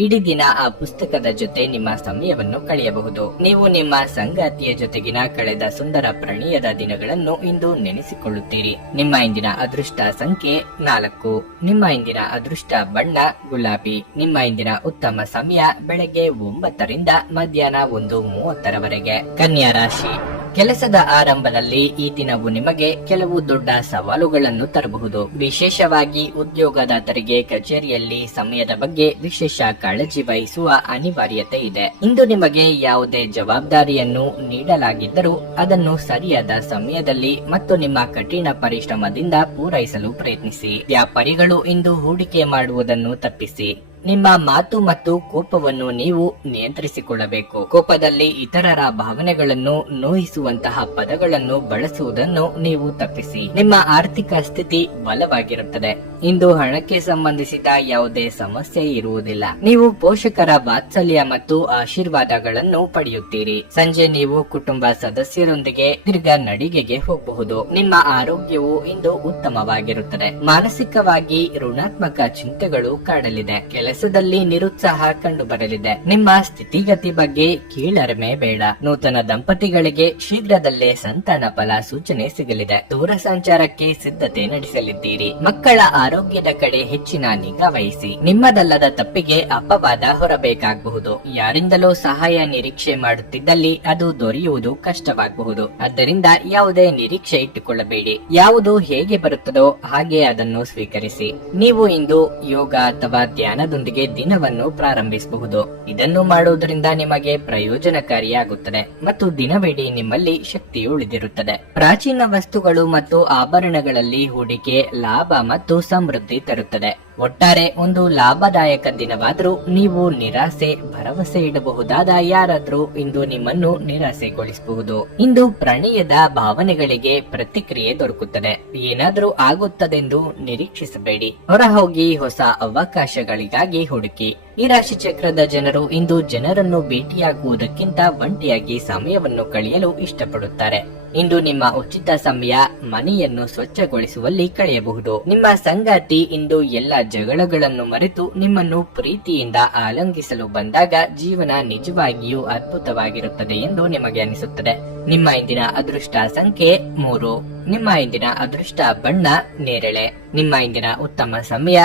ಇಡೀ ದಿನ ಆ ಪುಸ್ತಕದ ಜೊತೆ ನಿಮ್ಮ ಸಮಯವನ್ನು ಕಳೆಯಬಹುದು. ನೀವು ನಿಮ್ಮ ಸಂಗಾತಿಯ ಜೊತೆಗಿನ ಕಳೆದ ಸುಂದರ ಪ್ರಣಯದ ದಿನಗಳನ್ನು ಇಂದು ನೆನೆಸಿಕೊಳ್ಳುತ್ತೀರಿ. ನಿಮ್ಮ ಇಂದಿನ ಅದೃಷ್ಟ ಸಂಖ್ಯೆ 4. ನಿಮ್ಮ ಇಂದಿನ ಅದೃಷ್ಟ ಬಣ್ಣ ಗುಲಾಬಿ. ನಿಮ್ಮ ಇಂದಿನ ಉತ್ತಮ ಸಮಯ ಬೆಳಗ್ಗೆ 9ರಿಂದ ಮಧ್ಯಾಹ್ನ 1:30ರವರೆಗೆ. ಕನ್ಯಾ ರಾಶಿ, ಕೆಲಸದ ಆರಂಭದಲ್ಲಿ ಈ ದಿನವು ನಿಮಗೆ ಕೆಲವು ದೊಡ್ಡ ಸವಾಲುಗಳನ್ನು ತರಬಹುದು. ವಿಶೇಷವಾಗಿ ಉದ್ಯೋಗದಾತರಿಗೆ ಕಚೇರಿಯಲ್ಲಿ ಸಮಯದ ಬಗ್ಗೆ ವಿಶೇಷ ಕಾಳಜಿ ವಹಿಸುವ ಅನಿವಾರ್ಯತೆ ಇದೆ. ಇಂದು ನಿಮಗೆ ಯಾವುದೇ ಜವಾಬ್ದಾರಿಯನ್ನು ನೀಡಲಾಗಿದ್ದರೂ ಅದನ್ನು ಸರಿಯಾದ ಸಮಯದಲ್ಲಿ ಮತ್ತು ನಿಮ್ಮ ಕಠಿಣ ಪರಿಶ್ರಮದಿಂದ ಪೂರೈಸಲು ಪ್ರಯತ್ನಿಸಿ. ವ್ಯಾಪಾರಿಗಳು ಇಂದು ಹೂಡಿಕೆ ಮಾಡುವುದನ್ನು ತಪ್ಪಿಸಿ. ನಿಮ್ಮ ಮಾತು ಮತ್ತು ಕೋಪವನ್ನು ನೀವು ನಿಯಂತ್ರಿಸಿಕೊಳ್ಳಬೇಕು. ಕೋಪದಲ್ಲಿ ಇತರರ ಭಾವನೆಗಳನ್ನು ನೋಯಿಸುವಂತಹ ಪದಗಳನ್ನು ಬಳಸುವುದನ್ನು ನೀವು ತಪ್ಪಿಸಿ. ನಿಮ್ಮ ಆರ್ಥಿಕ ಸ್ಥಿತಿ ಬಲವಾಗಿರುತ್ತದೆ. ಇಂದು ಹಣಕ್ಕೆ ಸಂಬಂಧಿಸಿದ ಯಾವುದೇ ಸಮಸ್ಯೆ ಇರುವುದಿಲ್ಲ. ನೀವು ಪೋಷಕರ ವಾತ್ಸಲ್ಯ ಮತ್ತು ಆಶೀರ್ವಾದಗಳನ್ನು ಪಡೆಯುತ್ತೀರಿ. ಸಂಜೆ ನೀವು ಕುಟುಂಬ ಸದಸ್ಯರೊಂದಿಗೆ ದೀರ್ಘ ನಡಿಗೆಗೆ ಹೋಗಬಹುದು. ನಿಮ್ಮ ಆರೋಗ್ಯವು ಇಂದು ಉತ್ತಮವಾಗಿರುತ್ತದೆ. ಮಾನಸಿಕವಾಗಿ ಋಣಾತ್ಮಕ ಚಿಂತೆಗಳು ಕಾಡಲಿದೆ. ಕೆಲಸದಲ್ಲಿ ನಿರುತ್ಸಾಹ ಕಂಡು ಬರಲಿದೆ. ನಿಮ್ಮ ಸ್ಥಿತಿಗತಿ ಬಗ್ಗೆ ಕೀಳರಿಮೆ ಬೇಡ. ನೂತನ ದಂಪತಿಗಳಿಗೆ ಶೀಘ್ರದಲ್ಲೇ ಸಂತಾನ ಫಲ ಸೂಚನೆ ಸಿಗಲಿದೆ. ದೂರ ಸಂಚಾರಕ್ಕೆ ಸಿದ್ಧತೆ ನಡೆಸಲಿದ್ದೀರಿ. ಮಕ್ಕಳ ಆರೋಗ್ಯದ ಕಡೆ ಹೆಚ್ಚಿನ ನಿಗಾ ವಹಿಸಿ. ನಿಮ್ಮದಲ್ಲದ ತಪ್ಪಿಗೆ ಅಪವಾದ ಹೊರಬೇಕಾಗಬಹುದು. ಯಾರಿಂದಲೂ ಸಹಾಯ ನಿರೀಕ್ಷೆ ಮಾಡುತ್ತಿದ್ದಲ್ಲಿ ಅದು ದೊರೆಯುವುದು ಕಷ್ಟವಾಗಬಹುದು. ಆದ್ದರಿಂದ ಯಾವುದೇ ನಿರೀಕ್ಷೆ ಇಟ್ಟುಕೊಳ್ಳಬೇಡಿ. ಯಾವುದು ಹೇಗೆ ಬರುತ್ತದೋ ಹಾಗೆ ಅದನ್ನು ಸ್ವೀಕರಿಸಿ. ನೀವು ಇಂದು ಯೋಗ ಅಥವಾ ಧ್ಯಾನದೊಂದಿಗೆ ದಿನವನ್ನು ಪ್ರಾರಂಭಿಸಬಹುದು. ಇದನ್ನು ಮಾಡುವುದರಿಂದ ನಿಮಗೆ ಪ್ರಯೋಜನಕಾರಿಯಾಗುತ್ತದೆ ಮತ್ತು ದಿನವಿಡೀ ನಿಮ್ಮಲ್ಲಿ ಶಕ್ತಿ ಉಳಿದಿರುತ್ತದೆ. ಪ್ರಾಚೀನ ವಸ್ತುಗಳು ಮತ್ತು ಆಭರಣಗಳಲ್ಲಿ ಹೂಡಿಕೆ ಲಾಭ ಮತ್ತು ಸಮೃದ್ಧಿ ತರುತ್ತದೆ. ಒಟ್ಟಾರೆ ಒಂದು ಲಾಭದಾಯಕ ದಿನವಾದರೂ ನೀವು ನಿರಾಸೆ ಭರವಸೆ ಇಡಬಹುದಾದ ಯಾರಾದ್ರೂ ಇಂದು ನಿಮ್ಮನ್ನು ನಿರಾಸೆಗೊಳಿಸಬಹುದು. ಇಂದು ಪ್ರಣಯದ ಭಾವನೆಗಳಿಗೆ ಪ್ರತಿಕ್ರಿಯೆ ದೊರಕುತ್ತದೆ. ಏನಾದ್ರೂ ಆಗುತ್ತದೆಂದು ನಿರೀಕ್ಷಿಸಬೇಡಿ. ಹೊರಹೋಗಿ ಹೊಸ ಅವಕಾಶಗಳಿಗಾಗಿ ಹುಡುಕಿ. ಈ ರಾಶಿ ಚಕ್ರದ ಜನರು ಇಂದು ಜನರನ್ನು ಭೇಟಿಯಾಗುವುದಕ್ಕಿಂತ ಒಂಟಿಯಾಗಿ ಸಮಯವನ್ನು ಕಳೆಯಲು ಇಷ್ಟಪಡುತ್ತಾರೆ. ಇಂದು ನಿಮ್ಮ ಉಚಿತ ಸಮಯ ಮನೆಯನ್ನು ಸ್ವಚ್ಛಗೊಳಿಸುವಲ್ಲಿ ಕಳೆಯಬಹುದು. ನಿಮ್ಮ ಸಂಗಾತಿ ಇಂದು ಎಲ್ಲ ಜಗಳಗಳನ್ನು ಮರೆತು ನಿಮ್ಮನ್ನು ಪ್ರೀತಿಯಿಂದ ಆಲಂಗಿಸಲು ಬಂದಾಗ ಜೀವನ ನಿಜವಾಗಿಯೂ ಅದ್ಭುತವಾಗಿರುತ್ತದೆ ಎಂದು ನಿಮಗೆ ಅನಿಸುತ್ತದೆ. ನಿಮ್ಮ ಇಂದಿನ ಅದೃಷ್ಟ ಸಂಖ್ಯೆ 3. ನಿಮ್ಮ ಇಂದಿನ ಅದೃಷ್ಟ ಬಣ್ಣ ನೇರಳೆ. ನಿಮ್ಮ ಇಂದಿನ ಉತ್ತಮ ಸಮಯ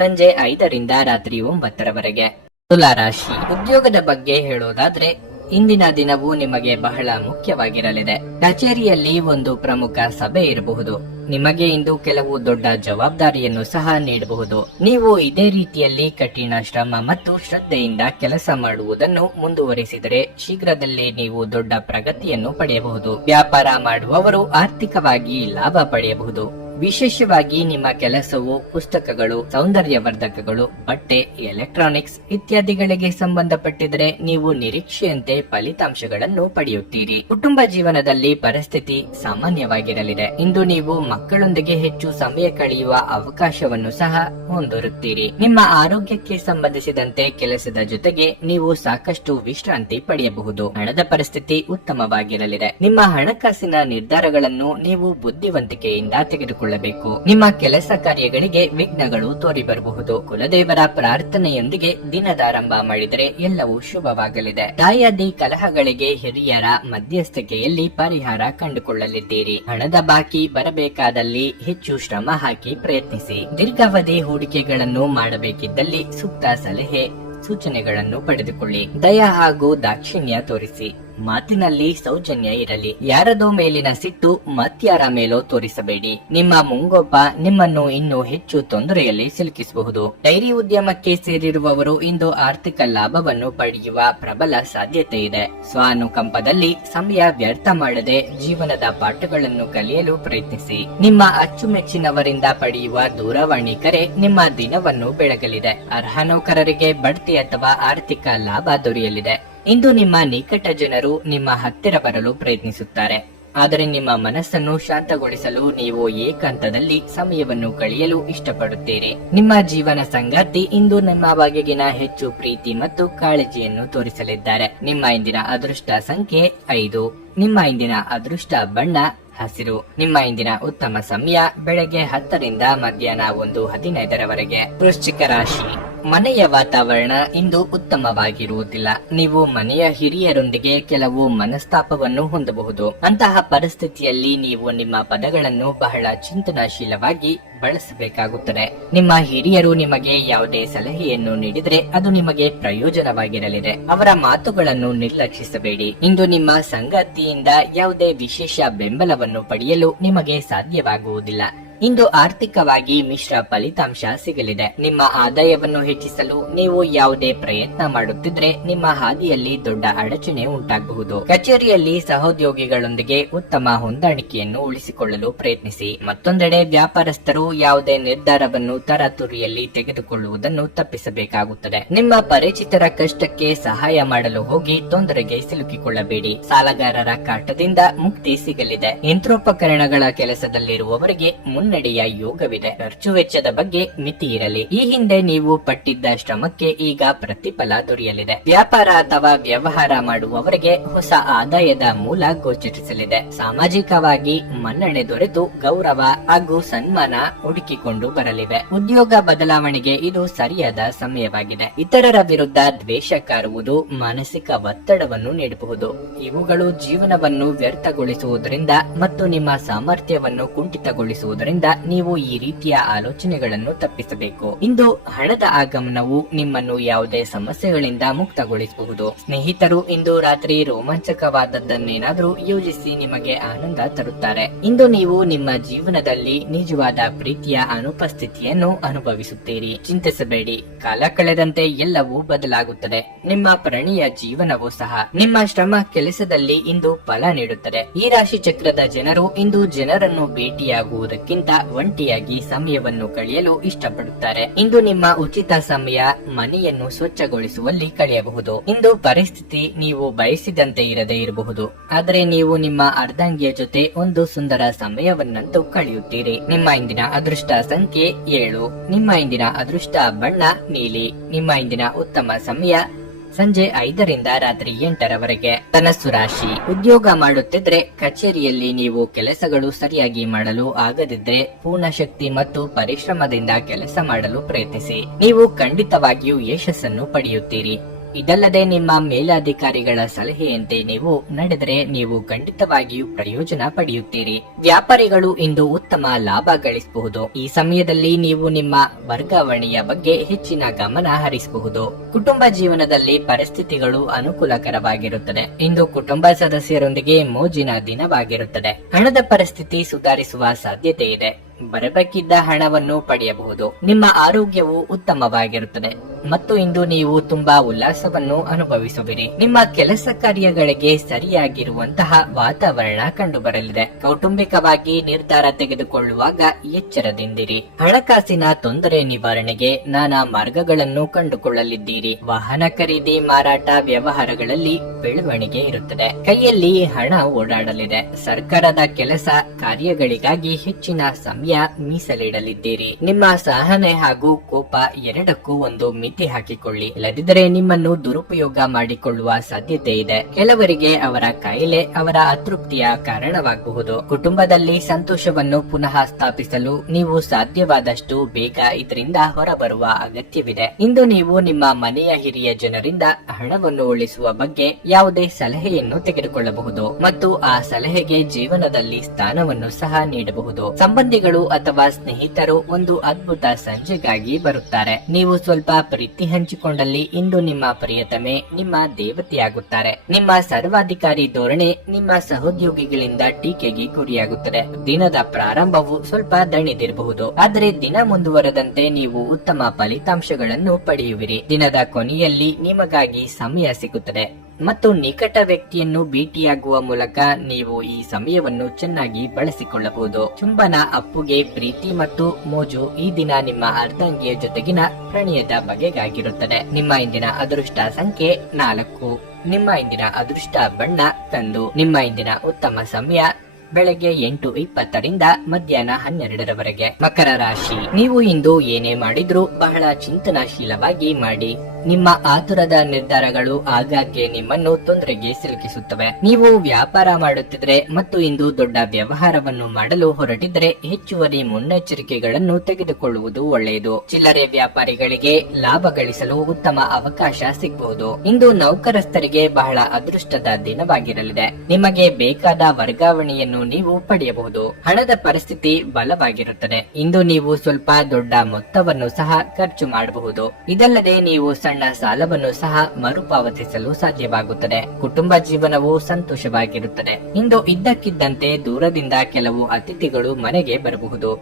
ಸಂಜೆ 5ರಿಂದ ರಾತ್ರಿ 9ರವರೆಗೆ. ತುಲಾ ರಾಶಿ, ಉದ್ಯೋಗದ ಬಗ್ಗೆ ಹೇಳೋದಾದ್ರೆ ಇಂದಿನ ದಿನವು ನಿಮಗೆ ಬಹಳ ಮುಖ್ಯವಾಗಿರಲಿದೆ. ಕಚೇರಿಯಲ್ಲಿ ಒಂದು ಪ್ರಮುಖ ಸಭೆ ಇರಬಹುದು. ನಿಮಗೆ ಇಂದು ಕೆಲವು ದೊಡ್ಡ ಜವಾಬ್ದಾರಿಯನ್ನು ಸಹ ನೀಡಬಹುದು. ನೀವು ಇದೇ ರೀತಿಯಲ್ಲಿ ಕಠಿಣ ಶ್ರಮ ಮತ್ತು ಶ್ರದ್ಧೆಯಿಂದ ಕೆಲಸ ಮಾಡುವುದನ್ನು ಮುಂದುವರಿಸಿದರೆ ಶೀಘ್ರದಲ್ಲೇ ನೀವು ದೊಡ್ಡ ಪ್ರಗತಿಯನ್ನು ಪಡೆಯಬಹುದು. ವ್ಯಾಪಾರ ಮಾಡುವವರು ಆರ್ಥಿಕವಾಗಿ ಲಾಭ ಪಡೆಯಬಹುದು. ವಿಶೇಷವಾಗಿ ನಿಮ್ಮ ಕೆಲಸವು ಪುಸ್ತಕಗಳು, ಸೌಂದರ್ಯವರ್ಧಕಗಳು, ಬಟ್ಟೆ, ಎಲೆಕ್ಟ್ರಾನಿಕ್ಸ್ ಇತ್ಯಾದಿಗಳಿಗೆ ಸಂಬಂಧಪಟ್ಟಿದ್ದರೆ ನೀವು ನಿರೀಕ್ಷೆಯಂತೆ ಫಲಿತಾಂಶಗಳನ್ನು ಪಡೆಯುತ್ತೀರಿ. ಕುಟುಂಬ ಜೀವನದಲ್ಲಿ ಪರಿಸ್ಥಿತಿ ಸಾಮಾನ್ಯವಾಗಿರಲಿದೆ. ಇಂದು ನೀವು ಮಕ್ಕಳೊಂದಿಗೆ ಹೆಚ್ಚು ಸಮಯ ಕಳೆಯುವ ಅವಕಾಶವನ್ನು ಸಹ ಹೊಂದಿರುತ್ತೀರಿ. ನಿಮ್ಮ ಆರೋಗ್ಯಕ್ಕೆ ಸಂಬಂಧಿಸಿದಂತೆ ಕೆಲಸದ ಜೊತೆಗೆ ನೀವು ಸಾಕಷ್ಟು ವಿಶ್ರಾಂತಿ ಪಡೆಯಬಹುದು. ಹಣದ ಪರಿಸ್ಥಿತಿ ಉತ್ತಮವಾಗಿರಲಿದೆ. ನಿಮ್ಮ ಹಣಕಾಸಿನ ನಿರ್ಧಾರಗಳನ್ನು ನೀವು ಬುದ್ಧಿವಂತಿಕೆಯಿಂದ ತೆಗೆದುಕೊಳ್ಳಬೇಕು. ನಿಮ್ಮ ಕೆಲಸ ಕಾರ್ಯಗಳಿಗೆ ವಿಘ್ನಗಳು ತೋರಿ ಬರಬಹುದು. ಕುಲದೇವರ ಪ್ರಾರ್ಥನೆಯೊಂದಿಗೆ ದಿನದಾರಂಭ ಮಾಡಿದರೆ ಎಲ್ಲವೂ ಶುಭವಾಗಲಿದೆ. ದಾಯಾದಿ ಕಲಹಗಳಿಗೆ ಹಿರಿಯರ ಮಧ್ಯಸ್ಥಿಕೆಯಲ್ಲಿ ಪರಿಹಾರ ಕಂಡುಕೊಳ್ಳಲಿದ್ದೀರಿ. ಹಣದ ಬಾಕಿ ಬರಬೇಕಾದಲ್ಲಿ ಹೆಚ್ಚು ಶ್ರಮ ಹಾಕಿ ಪ್ರಯತ್ನಿಸಿ. ದೀರ್ಘಾವಧಿ ಹೂಡಿಕೆಗಳನ್ನು ಮಾಡಬೇಕಿದ್ದಲ್ಲಿ ಸೂಕ್ತ ಸಲಹೆ ಸೂಚನೆಗಳನ್ನು ಪಡೆದುಕೊಳ್ಳಿ. ದಯ ಹಾಗೂ ದಾಕ್ಷಿಣ್ಯ ತೋರಿಸಿ. ಮಾತಿನಲ್ಲಿ ಸೌಜನ್ಯ ಇರಲಿ. ಯಾರದೋ ಮೇಲಿನ ಸಿಟ್ಟು ಮತ್ಯಾರ ಮೇಲೋ ತೋರಿಸಬೇಡಿ. ನಿಮ್ಮ ಮುಂಗೋಪ ನಿಮ್ಮನ್ನು ಇನ್ನೂ ಹೆಚ್ಚು ತೊಂದರೆಯಲ್ಲಿ ಸಿಲುಕಿಸಬಹುದು. ಡೈರಿ ಉದ್ಯಮಕ್ಕೆ ಸೇರಿರುವವರು ಇಂದು ಆರ್ಥಿಕ ಲಾಭವನ್ನು ಪಡೆಯುವ ಪ್ರಬಲ ಸಾಧ್ಯತೆ ಇದೆ. ಸ್ವಾನುಕಂಪದಲ್ಲಿ ಸಮಯ ವ್ಯರ್ಥ ಮಾಡದೆ ಜೀವನದ ಪಾಠಗಳನ್ನು ಕಲಿಯಲು ಪ್ರಯತ್ನಿಸಿ. ನಿಮ್ಮ ಅಚ್ಚುಮೆಚ್ಚಿನವರಿಂದ ಪಡೆಯುವ ದೂರವಾಣಿ ಕರೆ ನಿಮ್ಮ ದಿನವನ್ನು ಬೆಳಗಲಿದೆ. ಅರ್ಹ ನೌಕರರಿಗೆ ಬಡ್ತಿ ಅಥವಾ ಆರ್ಥಿಕ ಲಾಭ ದೊರೆಯಲಿದೆ. ಇಂದು ನಿಮ್ಮ ನಿಕಟ ಜನರು ನಿಮ್ಮ ಹತ್ತಿರ ಬರಲು ಪ್ರಯತ್ನಿಸುತ್ತಾರೆ. ಆದರೆ ನಿಮ್ಮ ಮನಸ್ಸನ್ನು ಶಾಂತಗೊಳಿಸಲು ನೀವು ಏಕಾಂತದಲ್ಲಿ ಸಮಯವನ್ನು ಕಳೆಯಲು ಇಷ್ಟಪಡುತ್ತೀರಿ. ನಿಮ್ಮ ಜೀವನ ಸಂಗಾತಿ ಇಂದು ನಿಮ್ಮ ಬಗೆಗಿನ ಹೆಚ್ಚು ಪ್ರೀತಿ ಮತ್ತು ಕಾಳಜಿಯನ್ನು ತೋರಿಸಲಿದ್ದಾರೆ. ನಿಮ್ಮ ಇಂದಿನ ಅದೃಷ್ಟ ಸಂಖ್ಯೆ 5. ನಿಮ್ಮ ಇಂದಿನ ಅದೃಷ್ಟ ಬಣ್ಣ ಹಸಿರು. ನಿಮ್ಮ ಇಂದಿನ ಉತ್ತಮ ಸಮಯ ಬೆಳಗ್ಗೆ 10 ರಿಂದ ಮಧ್ಯಾಹ್ನ 1:15 ವೃಶ್ಚಿಕ ರಾಶಿ. ಮನೆಯ ವಾತಾವರಣ ಇಂದು ಉತ್ತಮವಾಗಿರುವುದಿಲ್ಲ. ನೀವು ಮನೆಯ ಹಿರಿಯರೊಂದಿಗೆ ಕೆಲವು ಮನಸ್ತಾಪವನ್ನು ಹೊಂದಬಹುದು. ಅಂತಹ ಪರಿಸ್ಥಿತಿಯಲ್ಲಿ ನೀವು ನಿಮ್ಮ ಪದಗಳನ್ನು ಬಹಳ ಚಿಂತನಾಶೀಲವಾಗಿ ಬಳಸಬೇಕಾಗುತ್ತದೆ. ನಿಮ್ಮ ಹಿರಿಯರು ನಿಮಗೆ ಯಾವುದೇ ಸಲಹೆಯನ್ನು ನೀಡಿದರೆ ಅದು ನಿಮಗೆ ಪ್ರಯೋಜನವಾಗಿರಲಿದೆ. ಅವರ ಮಾತುಗಳನ್ನು ನಿರ್ಲಕ್ಷಿಸಬೇಡಿ. ಇಂದು ನಿಮ್ಮ ಸಂಗಾತಿಯಿಂದ ಯಾವುದೇ ವಿಶೇಷ ಬೆಂಬಲವನ್ನು ಪಡೆಯಲು ನಿಮಗೆ ಸಾಧ್ಯವಾಗುವುದಿಲ್ಲ. ಇಂದು ಆರ್ಥಿಕವಾಗಿ ಮಿಶ್ರ ಫಲಿತಾಂಶ ಸಿಗಲಿದೆ. ನಿಮ್ಮ ಆದಾಯವನ್ನು ಹೆಚ್ಚಿಸಲು ನೀವು ಯಾವುದೇ ಪ್ರಯತ್ನ ಮಾಡುತ್ತಿದ್ರೆ ನಿಮ್ಮ ಹಾದಿಯಲ್ಲಿ ದೊಡ್ಡ ಅಡಚಣೆ ಉಂಟಾಗಬಹುದು. ಕಚೇರಿಯಲ್ಲಿ ಸಹೋದ್ಯೋಗಿಗಳೊಂದಿಗೆ ಉತ್ತಮ ಹೊಂದಾಣಿಕೆಯನ್ನು ಉಳಿಸಿಕೊಳ್ಳಲು ಪ್ರಯತ್ನಿಸಿ. ಮತ್ತೊಂದೆಡೆ ವ್ಯಾಪಾರಸ್ಥರು ಯಾವುದೇ ನಿರ್ಧಾರವನ್ನು ತರಾತುರಿಯಲ್ಲಿ ತೆಗೆದುಕೊಳ್ಳುವುದನ್ನು ತಪ್ಪಿಸಬೇಕಾಗುತ್ತದೆ. ನಿಮ್ಮ ಪರಿಚಿತರ ಕಷ್ಟಕ್ಕೆ ಸಹಾಯ ಮಾಡಲು ಹೋಗಿ ತೊಂದರೆಗೆ ಸಿಲುಕಿಕೊಳ್ಳಬೇಡಿ. ಸಾಲಗಾರರ ಕಾಟದಿಂದ ಮುಕ್ತಿ ಸಿಗಲಿದೆ. ಯಂತ್ರೋಪಕರಣಗಳ ಕೆಲಸದಲ್ಲಿರುವವರಿಗೆ ಮುನ್ನಡೆಯ ಯೋಗವಿದೆ. ಖರ್ಚು ವೆಚ್ಚದ ಬಗ್ಗೆ ಮಿತಿ ಇರಲಿ. ಈ ಹಿಂದೆ ನೀವು ಪಟ್ಟಿದ್ದ ಶ್ರಮಕ್ಕೆ ಈಗ ಪ್ರತಿಫಲ ದೊರೆಯಲಿದೆ. ವ್ಯಾಪಾರ ಅಥವಾ ವ್ಯವಹಾರ ಮಾಡುವವರಿಗೆ ಹೊಸ ಆದಾಯದ ಮೂಲ ಗೋಚರಿಸಲಿದೆ. ಸಾಮಾಜಿಕವಾಗಿ ಮನ್ನಣೆ ದೊರೆತು ಗೌರವ ಹಾಗೂ ಸನ್ಮಾನ ಹುಡುಕಿಕೊಂಡು ಬರಲಿವೆ. ಉದ್ಯೋಗ ಬದಲಾವಣೆಗೆ ಇದು ಸರಿಯಾದ ಸಮಯವಾಗಿದೆ. ಇತರರ ವಿರುದ್ಧ ದ್ವೇಷ ಕಾರುವುದು ಮಾನಸಿಕ ಒತ್ತಡವನ್ನು ನೀಡಬಹುದು. ಇವುಗಳು ಜೀವನವನ್ನು ವ್ಯರ್ಥಗೊಳಿಸುವುದರಿಂದ ಮತ್ತು ನಿಮ್ಮ ಸಾಮರ್ಥ್ಯವನ್ನು ಕುಂಠಿತಗೊಳಿಸುವುದರಿಂದ ನೀವು ಈ ರೀತಿಯ ಆಲೋಚನೆಗಳನ್ನು ತಪ್ಪಿಸಬೇಕು. ಇಂದು ಹಣದ ಆಗಮನವು ನಿಮ್ಮನ್ನು ಯಾವುದೇ ಸಮಸ್ಯೆಗಳಿಂದ ಮುಕ್ತಗೊಳಿಸಬಹುದು. ಸ್ನೇಹಿತರು ಇಂದು ರಾತ್ರಿ ರೋಮಾಂಚಕವಾದದ್ದನ್ನೇನಾದರೂ ಯೋಜಿಸಿ ನಿಮಗೆ ಆನಂದ ತರುತ್ತಾರೆ. ಇಂದು ನೀವು ನಿಮ್ಮ ಜೀವನದಲ್ಲಿ ನಿಜವಾದ ಪ್ರೀತಿಯ ಅನುಪಸ್ಥಿತಿಯನ್ನು ಅನುಭವಿಸುತ್ತೀರಿ. ಚಿಂತಿಸಬೇಡಿ, ಕಾಲ ಕಳೆದಂತೆ ಎಲ್ಲವೂ ಬದಲಾಗುತ್ತದೆ. ನಿಮ್ಮ ಪ್ರಣಯ ಜೀವನವೂ ಸಹ. ನಿಮ್ಮ ಶ್ರಮ ಕೆಲಸದಲ್ಲಿ ಇಂದು ಫಲ ನೀಡುತ್ತದೆ. ಈ ರಾಶಿ ಚಕ್ರದ ಜನರು ಇಂದು ಜನರನ್ನು ಭೇಟಿಯಾಗುವುದಕ್ಕಿಂತ ಒಂಟಿಯಾಗಿ ಸಮಯವನ್ನು ಕಳೆಯಲು ಇಷ್ಟಪಡುತ್ತಾರೆ. ಇಂದು ನಿಮ್ಮ ಉಚಿತ ಸಮಯ ಮನೆಯನ್ನು ಸ್ವಚ್ಛಗೊಳಿಸುವಲ್ಲಿ ಕಳೆಯಬಹುದು. ಇಂದು ಪರಿಸ್ಥಿತಿ ನೀವು ಬಯಸಿದಂತೆ ಇರದೇ ಇರಬಹುದು, ಆದರೆ ನೀವು ನಿಮ್ಮ ಅರ್ಧಾಂಗಿಯ ಜೊತೆ ಒಂದು ಸುಂದರ ಸಮಯವನ್ನಂತೂ ಕಳೆಯುತ್ತೀರಿ. ನಿಮ್ಮ ಇಂದಿನ ಅದೃಷ್ಟ ಸಂಖ್ಯೆ 7. ನಿಮ್ಮ ಇಂದಿನ ಅದೃಷ್ಟ ಬಣ್ಣ ನೀಲಿ. ನಿಮ್ಮ ಇಂದಿನ ಉತ್ತಮ ಸಮಯ ಸಂಜೆ 5 ರಿಂದ ರಾತ್ರಿ 8 ಧನಸ್ಸು ರಾಶಿ. ಉದ್ಯೋಗ ಮಾಡುತ್ತಿದ್ರೆ ಕಚೇರಿಯಲ್ಲಿ ನೀವು ಕೆಲಸಗಳು ಸರಿಯಾಗಿ ಮಾಡಲು ಆಗದಿದ್ರೆ ಪೂರ್ಣ ಶಕ್ತಿ ಮತ್ತು ಪರಿಶ್ರಮದಿಂದ ಕೆಲಸ ಮಾಡಲು ಪ್ರಯತ್ನಿಸಿ. ನೀವು ಖಂಡಿತವಾಗಿಯೂ ಯಶಸ್ಸನ್ನು ಪಡೆಯುತ್ತೀರಿ. ಇದಲ್ಲದೆ ನಿಮ್ಮ ಮೇಲಾಧಿಕಾರಿಗಳ ಸಲಹೆಯಂತೆ ನೀವು ನಡೆದರೆ ನೀವು ಖಂಡಿತವಾಗಿಯೂ ಪ್ರಯೋಜನ ಪಡೆಯುತ್ತೀರಿ. ವ್ಯಾಪಾರಿಗಳು ಇಂದು ಉತ್ತಮ ಲಾಭ ಗಳಿಸಬಹುದು. ಈ ಸಮಯದಲ್ಲಿ ನೀವು ನಿಮ್ಮ ವರ್ಗಾವಣೆಯ ಬಗ್ಗೆ ಹೆಚ್ಚಿನ ಗಮನ ಹರಿಸಬಹುದು. ಕುಟುಂಬ ಜೀವನದಲ್ಲಿ ಪರಿಸ್ಥಿತಿಗಳು ಅನುಕೂಲಕರವಾಗಿರುತ್ತದೆ. ಇಂದು ಕುಟುಂಬ ಸದಸ್ಯರೊಂದಿಗೆ ಮೋಜಿನ ದಿನವಾಗಿರುತ್ತದೆ. ಹಣದ ಪರಿಸ್ಥಿತಿ ಸುಧಾರಿಸುವ ಸಾಧ್ಯತೆ ಇದೆ. ಬರಬೇಕಿದ್ದ ಹಣವನ್ನು ಪಡೆಯಬಹುದು. ನಿಮ್ಮ ಆರೋಗ್ಯವು ಉತ್ತಮವಾಗಿರುತ್ತದೆ ಮತ್ತು ಇಂದು ನೀವು ತುಂಬಾ ಉಲ್ಲಾಸವನ್ನು ಅನುಭವಿಸುವಿರಿ. ನಿಮ್ಮ ಕೆಲಸ ಕಾರ್ಯಗಳಿಗೆ ಸರಿಯಾಗಿರುವಂತಹ ವಾತಾವರಣ ಕಂಡುಬರಲಿದೆ. ಕೌಟುಂಬಿಕವಾಗಿ ನಿರ್ಧಾರ ತೆಗೆದುಕೊಳ್ಳುವಾಗ ಎಚ್ಚರದಿಂದಿರಿ. ಹಣಕಾಸಿನ ತೊಂದರೆ ನಿವಾರಣೆಗೆ ನಾನಾ ಮಾರ್ಗಗಳನ್ನು ಕಂಡುಕೊಳ್ಳಲಿದ್ದೀರಿ. ವಾಹನ ಖರೀದಿ, ಮಾರಾಟ, ವ್ಯವಹಾರಗಳಲ್ಲಿ ಬೆಳವಣಿಗೆ ಇರುತ್ತದೆ. ಕೈಯಲ್ಲಿ ಹಣ ಓಡಾಡಲಿದೆ. ಸರ್ಕಾರದ ಕೆಲಸ ಕಾರ್ಯಗಳಿಗಾಗಿ ಹೆಚ್ಚಿನ ಸಮಯ ಮೀಸಲಿಡಲಿದ್ದೀರಿ. ನಿಮ್ಮ ಸಹನೆ ಹಾಗೂ ಕೋಪ ಎರಡಕ್ಕೂ ಒಂದು ಮಿತಿ ಹಾಕಿಕೊಳ್ಳಿ. ಇಲ್ಲದಿದ್ದರೆ ನಿಮ್ಮನ್ನು ದುರುಪಯೋಗ ಮಾಡಿಕೊಳ್ಳುವ ಸಾಧ್ಯತೆ ಇದೆ. ಕೆಲವರಿಗೆ ಅವರ ಕಾಯಿಲೆ ಅವರ ಅತೃಪ್ತಿಯ ಕಾರಣವಾಗಬಹುದು. ಕುಟುಂಬದಲ್ಲಿ ಸಂತೋಷವನ್ನು ಪುನಃ ಸ್ಥಾಪಿಸಲು ನೀವು ಸಾಧ್ಯವಾದಷ್ಟು ಬೇಗ ಇದರಿಂದ ಹೊರಬರುವ ಅಗತ್ಯವಿದೆ. ಇಂದು ನೀವು ನಿಮ್ಮ ಮನೆಯ ಹಿರಿಯ ಜನರಿಂದ ಹಣವನ್ನು ಉಳಿಸುವ ಬಗ್ಗೆ ಯಾವುದೇ ಸಲಹೆಯನ್ನು ತೆಗೆದುಕೊಳ್ಳಬಹುದು ಮತ್ತು ಆ ಸಲಹೆಗೆ ಜೀವನದಲ್ಲಿ ಸ್ಥಾನವನ್ನು ಸಹ ನೀಡಬಹುದು. ಸಂಬಂಧಿಗಳು ಅಥವಾ ಸ್ನೇಹಿತರು ಒಂದು ಅದ್ಭುತ ಸಂಜೆಗಾಗಿ ಬರುತ್ತಾರೆ. ನೀವು ಸ್ವಲ್ಪ ಪ್ರೀತಿ ಹಂಚಿಕೊಂಡಲ್ಲಿ ಇಂದು ನಿಮ್ಮ ಪ್ರಿಯತಮೆ ನಿಮ್ಮ ದೇವತೆಯಾಗುತ್ತಾರೆ. ನಿಮ್ಮ ಸರ್ವಾಧಿಕಾರಿ ಧೋರಣೆ ನಿಮ್ಮ ಸಹೋದ್ಯೋಗಿಗಳಿಂದ ಟೀಕೆಗೆ ಗುರಿಯಾಗುತ್ತದೆ. ದಿನದ ಪ್ರಾರಂಭವು ಸ್ವಲ್ಪ ದಣಿದಿರಬಹುದು, ಆದರೆ ದಿನ ಮುಂದುವರೆದಂತೆ ನೀವು ಉತ್ತಮ ಫಲಿತಾಂಶಗಳನ್ನು ಪಡೆಯುವಿರಿ. ದಿನದ ಕೊನೆಯಲ್ಲಿ ನಿಮಗಾಗಿ ಸಮಯ ಸಿಗುತ್ತದೆ ಮತ್ತು ನಿಕಟ ವ್ಯಕ್ತಿಯನ್ನು ಭೇಟಿಯಾಗುವ ಮೂಲಕ ನೀವು ಈ ಸಮಯವನ್ನು ಚೆನ್ನಾಗಿ ಬಳಸಿಕೊಳ್ಳಬಹುದು. ಚುಂಬನ, ಅಪ್ಪುಗೆ, ಪ್ರೀತಿ ಮತ್ತು ಮೋಜು ಈ ದಿನ ನಿಮ್ಮ ಅರ್ಧಾಂಗಿಯ ಜೊತೆಗಿನ ಪ್ರಣಯದ ಬಗೆಗಾಗಿರುತ್ತದೆ. ನಿಮ್ಮ ಇಂದಿನ ಅದೃಷ್ಟ ಸಂಖ್ಯೆ 4. ನಿಮ್ಮ ಇಂದಿನ ಅದೃಷ್ಟ ಬಣ್ಣ ಕಂದು. ನಿಮ್ಮ ಇಂದಿನ ಉತ್ತಮ ಸಮಯ ಬೆಳಗ್ಗೆ 8:20ರಿಂದ ಮಧ್ಯಾಹ್ನ 12ರವರೆಗೆ. ಮಕರ ರಾಶಿ, ನೀವು ಇಂದು ಏನೇ ಮಾಡಿದ್ರೂ ಬಹಳ ಚಿಂತನಾಶೀಲವಾಗಿ ಮಾಡಿ. ನಿಮ್ಮ ಆತುರದ ನಿರ್ಧಾರಗಳು ಆಗಾಗ್ಗೆ ನಿಮ್ಮನ್ನು ತೊಂದರೆಗೆ ಸಿಲುಕಿಸುತ್ತವೆ. ನೀವು ವ್ಯಾಪಾರ ಮಾಡುತ್ತಿದ್ರೆ ಮತ್ತು ಇಂದು ದೊಡ್ಡ ವ್ಯವಹಾರವನ್ನು ಮಾಡಲು ಹೊರಟಿದ್ರೆ ಹೆಚ್ಚುವರಿ ಮುನ್ನೆಚ್ಚರಿಕೆಗಳನ್ನು ತೆಗೆದುಕೊಳ್ಳುವುದು ಒಳ್ಳೆಯದು. ಚಿಲ್ಲರೆ ವ್ಯಾಪಾರಿಗಳಿಗೆ ಲಾಭ ಗಳಿಸಲು ಉತ್ತಮ ಅವಕಾಶ ಸಿಗಬಹುದು. ಇಂದು ನೌಕರಸ್ಥರಿಗೆ ಬಹಳ ಅದೃಷ್ಟದ ದಿನವಾಗಿರಲಿದೆ. ನಿಮಗೆ ಬೇಕಾದ ವರ್ಗಾವಣೆಯನ್ನು ನೀವು ಪಡೆಯಬಹುದು. ಹಣದ ಪರಿಸ್ಥಿತಿ ಬಲವಾಗಿರುತ್ತದೆ. ಇಂದು ನೀವು ಸ್ವಲ್ಪ ದೊಡ್ಡ ಮೊತ್ತವನ್ನು ಸಹ ಖರ್ಚು ಮಾಡಬಹುದು. ಇದಲ್ಲದೆ ನೀವು ಸಣ್ಣ ಸಾಲವನ್ನು ಸಹ ಮರುಪಾವತಿಸಲು ಸಾಧ್ಯವಾಗುತ್ತದೆ. ಕುಟುಂಬ ಜೀವನವು ಸಂತೋಷವಾಗಿರುತ್ತದೆ. ಇಂದು ಇದ್ದಕ್ಕಿದ್ದಂತೆ ದೂರದಿಂದ ಕೆಲವು ಅತಿಥಿಗಳು ಮನೆಗೆ ಬರಬಹುದು.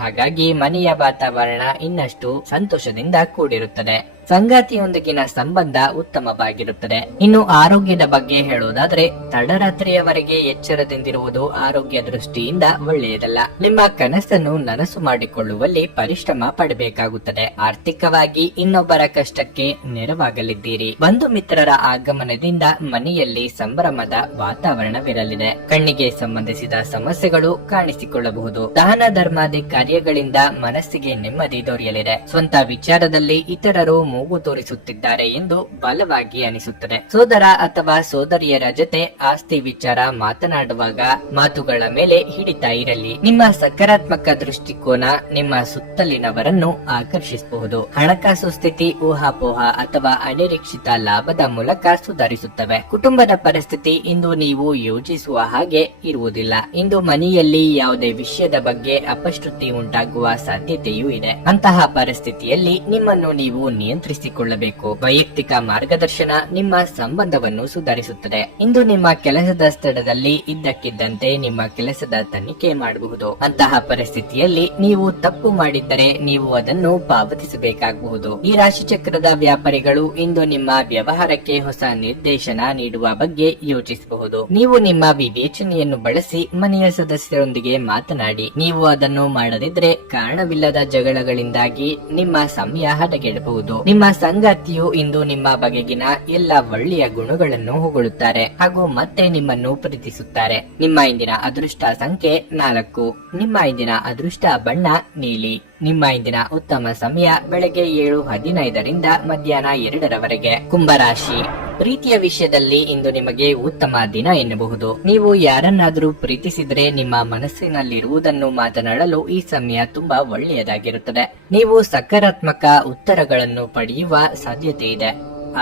ಹಾಗಾಗಿ ಮನೆಯ ವಾತಾವರಣ ಇನ್ನಷ್ಟು ಸಂತೋಷದಿಂದ ಕೂಡಿರುತ್ತದೆ. ಸಂಗಾತಿಯೊಂದಿಗಿನ ಸಂಬಂಧ ಉತ್ತಮವಾಗಿರುತ್ತದೆ. ಇನ್ನು ಆರೋಗ್ಯದ ಬಗ್ಗೆ ಹೇಳುವುದಾದ್ರೆ ತಡರಾತ್ರಿಯವರೆಗೆ ಎಚ್ಚರದಿಂದಿರುವುದು ಆರೋಗ್ಯ ದೃಷ್ಟಿಯಿಂದ ಒಳ್ಳೆಯದಲ್ಲ. ನಿಮ್ಮ ಕನಸನ್ನು ನನಸು ಮಾಡಿಕೊಳ್ಳುವಲ್ಲಿ ಪರಿಶ್ರಮ ಪಡಬೇಕಾಗುತ್ತದೆ. ಆರ್ಥಿಕವಾಗಿ ಇನ್ನೊಬ್ಬರ ಕಷ್ಟಕ್ಕೆ ನೆರವಾಗಲಿದ್ದೀರಿ. ಬಂಧು ಮಿತ್ರರ ಆಗಮನದಿಂದ ಮನೆಯಲ್ಲಿ ಸಂಭ್ರಮದ ವಾತಾವರಣವಿರಲಿದೆ. ಕಣ್ಣಿಗೆ ಸಂಬಂಧಿಸಿದ ಸಮಸ್ಯೆಗಳು ಕಾಣಿಸಿಕೊಳ್ಳಬಹುದು. ದಾನ ಧರ್ಮಾದಿ ಕಾರ್ಯಗಳಿಂದ ಮನಸ್ಸಿಗೆ ನೆಮ್ಮದಿ ದೊರೆಯಲಿದೆ. ಸ್ವಂತ ವಿಚಾರದಲ್ಲಿ ಇತರರು ಮೂಗು ತೋರಿಸುತ್ತಿದ್ದಾರೆ ಎಂದು ಬಲವಾಗಿ ಅನಿಸುತ್ತದೆ. ಸೋದರ ಅಥವಾ ಸೋದರಿಯರ ಜೊತೆ ಆಸ್ತಿ ವಿಚಾರ ಮಾತನಾಡುವಾಗ ಮಾತುಗಳ ಮೇಲೆ ಹಿಡಿತಾ ಇರಲಿ. ನಿಮ್ಮ ಸಕಾರಾತ್ಮಕ ದೃಷ್ಟಿಕೋನ ನಿಮ್ಮ ಸುತ್ತಲಿನವರನ್ನು ಆಕರ್ಷಿಸಬಹುದು. ಹಣಕಾಸು ಸ್ಥಿತಿ ಊಹಾಪೋಹ ಅಥವಾ ಅನಿರೀಕ್ಷಿತ ಲಾಭದ ಮೂಲಕ ಸುಧಾರಿಸುತ್ತವೆ. ಕುಟುಂಬದ ಪರಿಸ್ಥಿತಿ ಇಂದು ನೀವು ಯೋಚಿಸುವ ಹಾಗೆ ಇರುವುದಿಲ್ಲ. ಇಂದು ಮನೆಯಲ್ಲಿ ಯಾವುದೇ ವಿಷಯದ ಬಗ್ಗೆ ಅಪಶ್ರುತಿ ಉಂಟಾಗುವ ಸಾಧ್ಯತೆಯೂ ಇದೆ. ಅಂತಹ ಪರಿಸ್ಥಿತಿಯಲ್ಲಿ ನಿಮ್ಮನ್ನು ನೀವು ನಿಯಂತ್ರಿಸಿಕೊಳ್ಳಬೇಕು. ವೈಯಕ್ತಿಕ ಮಾರ್ಗದರ್ಶನ ನಿಮ್ಮ ಸಂಬಂಧವನ್ನು ಸುಧಾರಿಸುತ್ತದೆ. ಇಂದು ನಿಮ್ಮ ಕೆಲಸದ ಸ್ಥಳದಲ್ಲಿ ಇದ್ದಕ್ಕಿದ್ದಂತೆ ನಿಮ್ಮ ಕೆಲಸದ ತನಿಖೆ ಮಾಡಬಹುದು. ಅಂತಹ ಪರಿಸ್ಥಿತಿಯಲ್ಲಿ ನೀವು ತಪ್ಪು ಮಾಡಿದ್ದರೆ ನೀವು ಅದನ್ನು ಪಾವತಿಸಬೇಕಾಗಬಹುದು. ಈ ರಾಶಿ ಚಕ್ರದ ವ್ಯಾಪಾರಿಗಳು ಇಂದು ನಿಮ್ಮ ವ್ಯವಹಾರಕ್ಕೆ ಹೊಸ ನಿರ್ದೇಶನ ನೀಡುವ ಬಗ್ಗೆ ಯೋಚಿಸಬಹುದು. ನೀವು ನಿಮ್ಮ ವಿವೇಚನೆಯನ್ನು ಬಳಸಿ ಮನೆಯ ಸದಸ್ಯರೊಂದಿಗೆ ಮಾತನಾಡಿ. ನೀವು ಅದನ್ನು ಮಾಡದಿದ್ರೆ ಕಾರಣವಿಲ್ಲದ ಜಗಳಗಳಿಂದಾಗಿ ನಿಮ್ಮ ಸಮಯ ಹದಗೆಡಬಹುದು. ನಿಮ್ಮ ಸಂಗಾತಿಯು ಇಂದು ನಿಮ್ಮ ಬಗೆಗಿನ ಎಲ್ಲ ಒಳ್ಳೆಯ ಗುಣಗಳನ್ನು ಹೊಗಳುತ್ತಾರೆ ಹಾಗೂ ಮತ್ತೆ ನಿಮ್ಮನ್ನು ಪ್ರೀತಿಸುತ್ತಾರೆ. ನಿಮ್ಮ ಇಂದಿನ ಅದೃಷ್ಟ ಸಂಖ್ಯೆ 4. ನಿಮ್ಮ ಇಂದಿನ ಅದೃಷ್ಟ ಬಣ್ಣ ನೀಲಿ. ನಿಮ್ಮ ಇಂದಿನ ಉತ್ತಮ ಸಮಯ ಬೆಳಗ್ಗೆ 7:15ರಿಂದ ಮಧ್ಯಾಹ್ನ 2ರವರೆಗೆ. ಕುಂಭರಾಶಿ, ಪ್ರೀತಿಯ ವಿಷಯದಲ್ಲಿ ಇಂದು ನಿಮಗೆ ಉತ್ತಮ ದಿನ ಎನ್ನಬಹುದು. ನೀವು ಯಾರನ್ನಾದರೂ ಪ್ರೀತಿಸಿದ್ರೆ ನಿಮ್ಮ ಮನಸ್ಸಿನಲ್ಲಿರುವುದನ್ನು ಮಾತನಾಡಲು ಈ ಸಮಯ ತುಂಬಾ ಒಳ್ಳೆಯದಾಗಿರುತ್ತದೆ. ನೀವು ಸಕಾರಾತ್ಮಕ ಉತ್ತರಗಳನ್ನು ಪಡೆಯುವ ಸಾಧ್ಯತೆ ಇದೆ.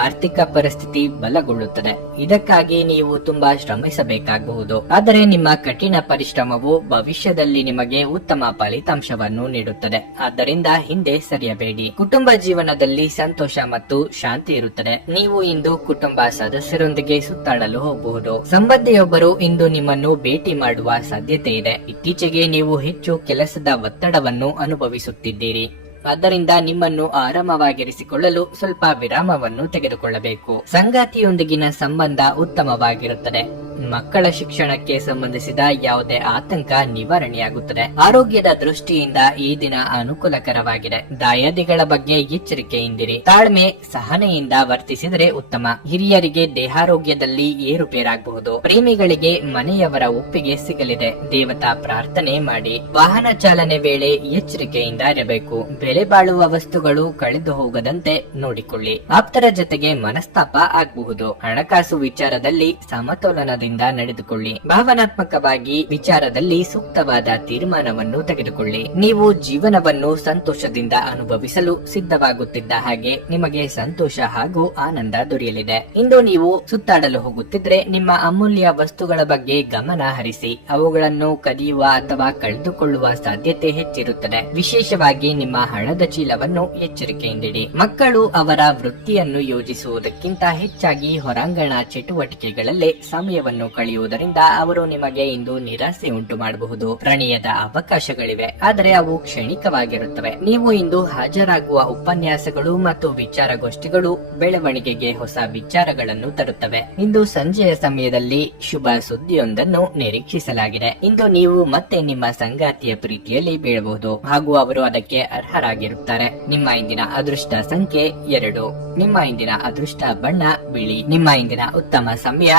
ಆರ್ಥಿಕ ಪರಿಸ್ಥಿತಿ ಬಲಗೊಳ್ಳುತ್ತದೆ. ಇದಕ್ಕಾಗಿ ನೀವು ತುಂಬಾ ಶ್ರಮಿಸಬೇಕಾಗಬಹುದು. ಆದರೆ ನಿಮ್ಮ ಕಠಿಣ ಪರಿಶ್ರಮವು ಭವಿಷ್ಯದಲ್ಲಿ ನಿಮಗೆ ಉತ್ತಮ ಫಲಿತಾಂಶವನ್ನು ನೀಡುತ್ತದೆ. ಆದ್ದರಿಂದ ಹಿಂದೆ ಸರಿಯಬೇಡಿ. ಕುಟುಂಬ ಜೀವನದಲ್ಲಿ ಸಂತೋಷ ಮತ್ತು ಶಾಂತಿ ಇರುತ್ತದೆ. ನೀವು ಇಂದು ಕುಟುಂಬ ಸದಸ್ಯರೊಂದಿಗೆ ಸುತ್ತಾಡಲು ಹೋಗಬಹುದು. ಸಂಬಂಧಿಯೊಬ್ಬರು ಇಂದು ನಿಮ್ಮನ್ನು ಭೇಟಿ ಮಾಡುವ ಸಾಧ್ಯತೆ ಇದೆ. ಇತ್ತೀಚೆಗೆ ನೀವು ಹೆಚ್ಚು ಕೆಲಸದ ಒತ್ತಡವನ್ನು ಅನುಭವಿಸುತ್ತಿದ್ದೀರಿ. ಆದ್ದರಿಂದ ನಿಮ್ಮನ್ನು ಆರಾಮವಾಗಿರಿಸಿಕೊಳ್ಳಲು ಸ್ವಲ್ಪ ವಿರಾಮವನ್ನು ತೆಗೆದುಕೊಳ್ಳಬೇಕು. ಸಂಗಾತಿಯೊಂದಿಗಿನ ಸಂಬಂಧ ಉತ್ತಮವಾಗಿರುತ್ತದೆ. ಮಕ್ಕಳ ಶಿಕ್ಷಣಕ್ಕೆ ಸಂಬಂಧಿಸಿದ ಯಾವುದೇ ಆತಂಕ ನಿವಾರಣೆಯಾಗುತ್ತದೆ. ಆರೋಗ್ಯದ ದೃಷ್ಟಿಯಿಂದ ಈ ದಿನ ಅನುಕೂಲಕರವಾಗಿದೆ. ದಾಯಾದಿಗಳ ಬಗ್ಗೆ ಎಚ್ಚರಿಕೆಯಿಂದಿರಿ. ತಾಳ್ಮೆ ಸಹನೆಯಿಂದ ವರ್ತಿಸಿದರೆ ಉತ್ತಮ. ಹಿರಿಯರಿಗೆ ದೇಹಾರೋಗ್ಯದಲ್ಲಿ ಏರುಪೇರಾಗಬಹುದು. ಪ್ರೇಮಿಗಳಿಗೆ ಮನೆಯವರ ಒಪ್ಪಿಗೆ ಸಿಗಲಿದೆ. ದೇವತಾ ಪ್ರಾರ್ಥನೆ ಮಾಡಿ. ವಾಹನ ಚಾಲನೆ ವೇಳೆ ಎಚ್ಚರಿಕೆಯಿಂದ ಇರಬೇಕು. ಬೆಲೆ ಬಾಳುವ ವಸ್ತುಗಳು ಕಳೆದು ಹೋಗದಂತೆ ನೋಡಿಕೊಳ್ಳಿ. ಆಪ್ತರ ಜೊತೆಗೆ ಮನಸ್ತಾಪ ಆಗಬಹುದು. ಹಣಕಾಸು ವಿಚಾರದಲ್ಲಿ ಸಮತೋಲನದಿಂದ ನಡೆದುಕೊಳ್ಳಿ. ಭಾವನಾತ್ಮಕವಾಗಿ ವಿಚಾರದಲ್ಲಿ ಸೂಕ್ತವಾದ ತೀರ್ಮಾನವನ್ನು ತೆಗೆದುಕೊಳ್ಳಿ. ನೀವು ಜೀವನವನ್ನು ಸಂತೋಷದಿಂದ ಅನುಭವಿಸಲು ಸಿದ್ಧವಾಗುತ್ತಿದ್ದ ಹಾಗೆ ನಿಮಗೆ ಸಂತೋಷ ಹಾಗೂ ಆನಂದ ದೊರೆಯಲಿದೆ. ಇಂದು ನೀವು ಸುತ್ತಾಡಲು ಹೋಗುತ್ತಿದ್ರೆ ನಿಮ್ಮ ಅಮೂಲ್ಯ ವಸ್ತುಗಳ ಬಗ್ಗೆ ಗಮನ ಹರಿಸಿ. ಅವುಗಳನ್ನು ಕದಿಯುವ ಅಥವಾ ಕಳೆದುಕೊಳ್ಳುವ ಸಾಧ್ಯತೆ ಹೆಚ್ಚಿರುತ್ತದೆ. ವಿಶೇಷವಾಗಿ ನಿಮ್ಮ ಹಣದ ಚೀಲವನ್ನು ಎಚ್ಚರಿಕೆಯಿಂದಿಡಿ. ಮಕ್ಕಳು ಅವರ ವೃತ್ತಿಯನ್ನು ಯೋಜಿಸುವುದಕ್ಕಿಂತ ಹೆಚ್ಚಾಗಿ ಹೊರಾಂಗಣ ಚಟುವಟಿಕೆಗಳಲ್ಲೇ ಸಮಯವನ್ನು ಕಳೆಯುವುದರಿಂದ ಅವರು ನಿಮಗೆ ಇಂದು ನಿರಾಸೆ ಉಂಟು ಮಾಡಬಹುದು. ಪ್ರಣಯದ ಅವಕಾಶಗಳಿವೆ, ಆದರೆ ಅವು ಕ್ಷಣಿಕವಾಗಿರುತ್ತವೆ. ನೀವು ಇಂದು ಹಾಜರಾಗುವ ಉಪನ್ಯಾಸಗಳು ಮತ್ತು ವಿಚಾರಗೋಷ್ಠಿಗಳು ಬೆಳವಣಿಗೆಗೆ ಹೊಸ ವಿಚಾರಗಳನ್ನು ತರುತ್ತವೆ. ಇಂದು ಸಂಜೆಯ ಸಮಯದಲ್ಲಿ ಶುಭ ಸುದ್ದಿಯೊಂದನ್ನು ನಿರೀಕ್ಷಿಸಲಾಗಿದೆ. ಇಂದು ನೀವು ಮತ್ತೆ ನಿಮ್ಮ ಸಂಗಾತಿಯ ಪ್ರೀತಿಯಲ್ಲಿ ಬೀಳಬಹುದು ಹಾಗೂ ಅವರು ಅದಕ್ಕೆ ಅರ್ಹರಾಗಿರುತ್ತಾರೆ. ನಿಮ್ಮ ಇಂದಿನ ಅದೃಷ್ಟ ಸಂಖ್ಯೆ 2. ನಿಮ್ಮ ಇಂದಿನ ಅದೃಷ್ಟ ಬಣ್ಣ ಬಿಳಿ. ನಿಮ್ಮ ಇಂದಿನ ಉತ್ತಮ ಸಮಯ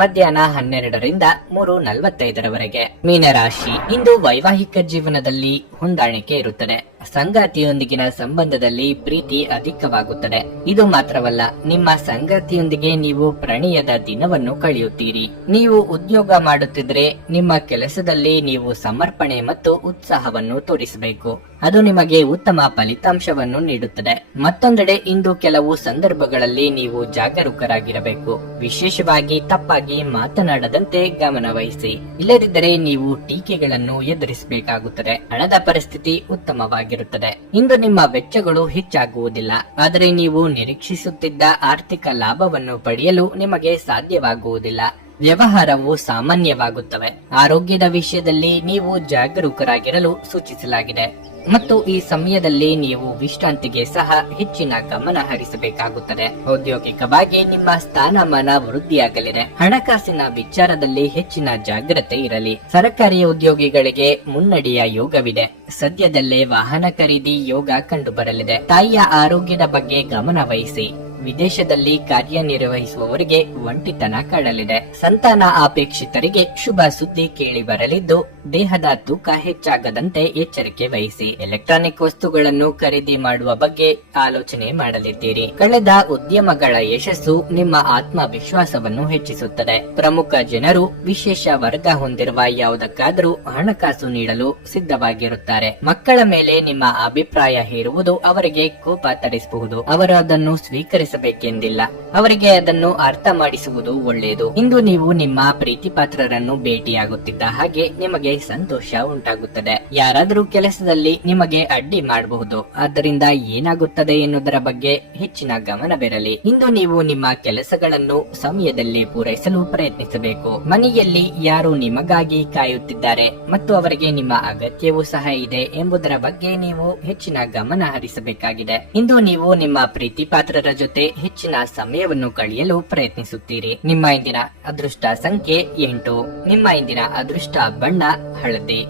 ಮಧ್ಯಾಹ್ನ 12ರಿಂದ 3:45 ಮೀನರಾಶಿ. ಇಂದು ವೈವಾಹಿಕ ಜೀವನದಲ್ಲಿ ಹೊಂದಾಣಿಕೆ ಇರುತ್ತದೆ. ಸಂಗಾತಿಯೊಂದಿಗಿನ ಸಂಬಂಧದಲ್ಲಿ ಪ್ರೀತಿ ಅಧಿಕವಾಗುತ್ತದೆ. ಇದು ಮಾತ್ರವಲ್ಲ, ನಿಮ್ಮ ಸಂಗಾತಿಯೊಂದಿಗೆ ನೀವು ಪ್ರಣಯದ ದಿನವನ್ನು ಕಳೆಯುತ್ತೀರಿ. ನೀವು ಉದ್ಯೋಗ ಮಾಡುತ್ತಿದ್ರೆ ನಿಮ್ಮ ಕೆಲಸದಲ್ಲಿ ನೀವು ಸಮರ್ಪಣೆ ಮತ್ತು ಉತ್ಸಾಹವನ್ನು ತೋರಿಸಬೇಕು. ಅದು ನಿಮಗೆ ಉತ್ತಮ ಫಲಿತಾಂಶವನ್ನು ನೀಡುತ್ತದೆ. ಮತ್ತೊಂದೆಡೆ ಇಂದು ಕೆಲವು ಸಂದರ್ಭಗಳಲ್ಲಿ ನೀವು ಜಾಗರೂಕರಾಗಿರಬೇಕು. ವಿಶೇಷವಾಗಿ ತಪ್ಪಾಗಿ ಮಾತನಾಡದಂತೆ ಗಮನ ವಹಿಸಿ. ಇಲ್ಲದಿದ್ದರೆ ನೀವು ಟೀಕೆಗಳನ್ನು ಎದುರಿಸಬೇಕಾಗುತ್ತದೆ. ಹಣದ ಪರಿಸ್ಥಿತಿ ಉತ್ತಮವಾಗಿರುತ್ತದೆ. ಇಂದು ನಿಮ್ಮ ವೆಚ್ಚಗಳು ಹೆಚ್ಚಾಗುವುದಿಲ್ಲ, ಆದರೆ ನೀವು ನಿರೀಕ್ಷಿಸುತ್ತಿದ್ದ ಆರ್ಥಿಕ ಲಾಭವನ್ನು ಪಡೆಯಲು ನಿಮಗೆ ಸಾಧ್ಯವಾಗುವುದಿಲ್ಲ. ವ್ಯವಹಾರವು ಸಾಮಾನ್ಯವಾಗುತ್ತವೆ. ಆರೋಗ್ಯದ ವಿಷಯದಲ್ಲಿ ನೀವು ಜಾಗರೂಕರಾಗಿರಲು ಸೂಚಿಸಲಾಗಿದೆ ಮತ್ತು ಈ ಸಮಯದಲ್ಲಿ ನೀವು ವಿಶ್ರಾಂತಿಗೆ ಸಹ ಹೆಚ್ಚಿನ ಗಮನ ಹರಿಸಬೇಕಾಗುತ್ತದೆ. ಔದ್ಯೋಗಿಕವಾಗಿ ನಿಮ್ಮ ಸ್ಥಾನಮಾನ ವೃದ್ಧಿಯಾಗಲಿದೆ. ಹಣಕಾಸಿನ ವಿಚಾರದಲ್ಲಿ ಹೆಚ್ಚಿನ ಜಾಗ್ರತೆ ಇರಲಿ. ಸರ್ಕಾರಿ ಉದ್ಯೋಗಿಗಳಿಗೆ ಮುನ್ನಡೆಯ ಯೋಗವಿದೆ. ಸದ್ಯದಲ್ಲೇ ವಾಹನ ಖರೀದಿ ಯೋಗ ಕಂಡುಬರಲಿದೆ. ತಾಯಿಯ ಆರೋಗ್ಯದ ಬಗ್ಗೆ ಗಮನ ವಹಿಸಿ. ವಿದೇಶದಲ್ಲಿ ಕಾರ್ಯನಿರ್ವಹಿಸುವವರಿಗೆ ಒಂಟಿತನ ಕಾಡಲಿದೆ. ಸಂತಾನ ಅಪೇಕ್ಷಿತರಿಗೆ ಶುಭ ಸುದ್ದಿ ಕೇಳಿ ಬರಲಿದ್ದು, ದೇಹದ ತೂಕ ಹೆಚ್ಚಾಗದಂತೆ ಎಚ್ಚರಿಕೆ ವಹಿಸಿ. ಎಲೆಕ್ಟ್ರಾನಿಕ್ ವಸ್ತುಗಳನ್ನು ಖರೀದಿ ಮಾಡುವ ಬಗ್ಗೆ ಆಲೋಚನೆ ಮಾಡಲಿದ್ದೀರಿ. ಕಳೆದ ಉದ್ಯಮಗಳ ಯಶಸ್ಸು ನಿಮ್ಮ ಆತ್ಮವಿಶ್ವಾಸವನ್ನು ಹೆಚ್ಚಿಸುತ್ತದೆ. ಪ್ರಮುಖ ಜನರು ವಿಶೇಷ ವರ್ಗ ಹೊಂದಿರುವ ಯಾವುದಕ್ಕಾದರೂ ಹಣಕಾಸು ನೀಡಲು ಸಿದ್ಧವಾಗಿರುತ್ತಾರೆ. ಮಕ್ಕಳ ಮೇಲೆ ನಿಮ್ಮ ಅಭಿಪ್ರಾಯ ಹೇರುವುದು ಅವರಿಗೆ ಕೋಪ ತರಿಸಬಹುದು. ಅವರು ಅದನ್ನು ಸ್ವೀಕರಿಸಬೇಕೆಂದಿಲ್ಲ. ಅವರಿಗೆ ಅದನ್ನು ಅರ್ಥ ಮಾಡಿಸುವುದು ಒಳ್ಳೆಯದು. ಇಂದು ನೀವು ನಿಮ್ಮ ಪ್ರೀತಿ ಪಾತ್ರರನ್ನು ಭೇಟಿಯಾಗುತ್ತಿದ್ದ ಹಾಗೆ ನಿಮಗೆ ಸಂತೋಷ ಉಂಟಾಗುತ್ತದೆ. ಯಾರಾದರೂ ಕೆಲಸದಲ್ಲಿ ನಿಮಗೆ ಅಡ್ಡಿ ಮಾಡಬಹುದು. ಆದ್ದರಿಂದ ಏನಾಗುತ್ತದೆ ಎನ್ನುವುದರ ಬಗ್ಗೆ ಹೆಚ್ಚಿನ ಗಮನವಿರಲಿ. ಇಂದು ನೀವು ನಿಮ್ಮ ಕೆಲಸಗಳನ್ನು ಸಮಯದಲ್ಲಿ ಪೂರೈಸಲು ಪ್ರಯತ್ನಿಸಬೇಕು. ಮನೆಯಲ್ಲಿ ಯಾರು ನಿಮಗಾಗಿ ಕಾಯುತ್ತಿದ್ದಾರೆ ಮತ್ತು ಅವರಿಗೆ ನಿಮ್ಮ ಅಗತ್ಯವೂ ಸಹ ಇದೆ ಎಂಬುದರ ಬಗ್ಗೆ ನೀವು ಹೆಚ್ಚಿನ ಗಮನ ಹರಿಸಬೇಕಾಗಿದೆ. ಇಂದು ನೀವು ನಿಮ್ಮ ಪ್ರೀತಿ ಪಾತ್ರರ ಜೊತೆ ಹೆಚ್ಚಿನ ಸಮಯವನ್ನು ಕಳೆಯಲು ಪ್ರಯತ್ನಿಸುತ್ತೀರಿ. ನಿಮ್ಮ ಇಂದಿನ ಅದೃಷ್ಟ ಸಂಖ್ಯೆ 8. ನಿಮ್ಮ ಇಂದಿನ ಅದೃಷ್ಟ ಬಣ್ಣ ಹಳದಿ.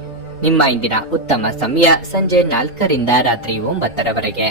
ನಿಮ್ಮ ಇಂದಿನ ಉತ್ತಮ ಸಮಯ ಸಂಜೆ 4ರಿಂದ ರಾತ್ರಿ 9ರವರೆಗೆ.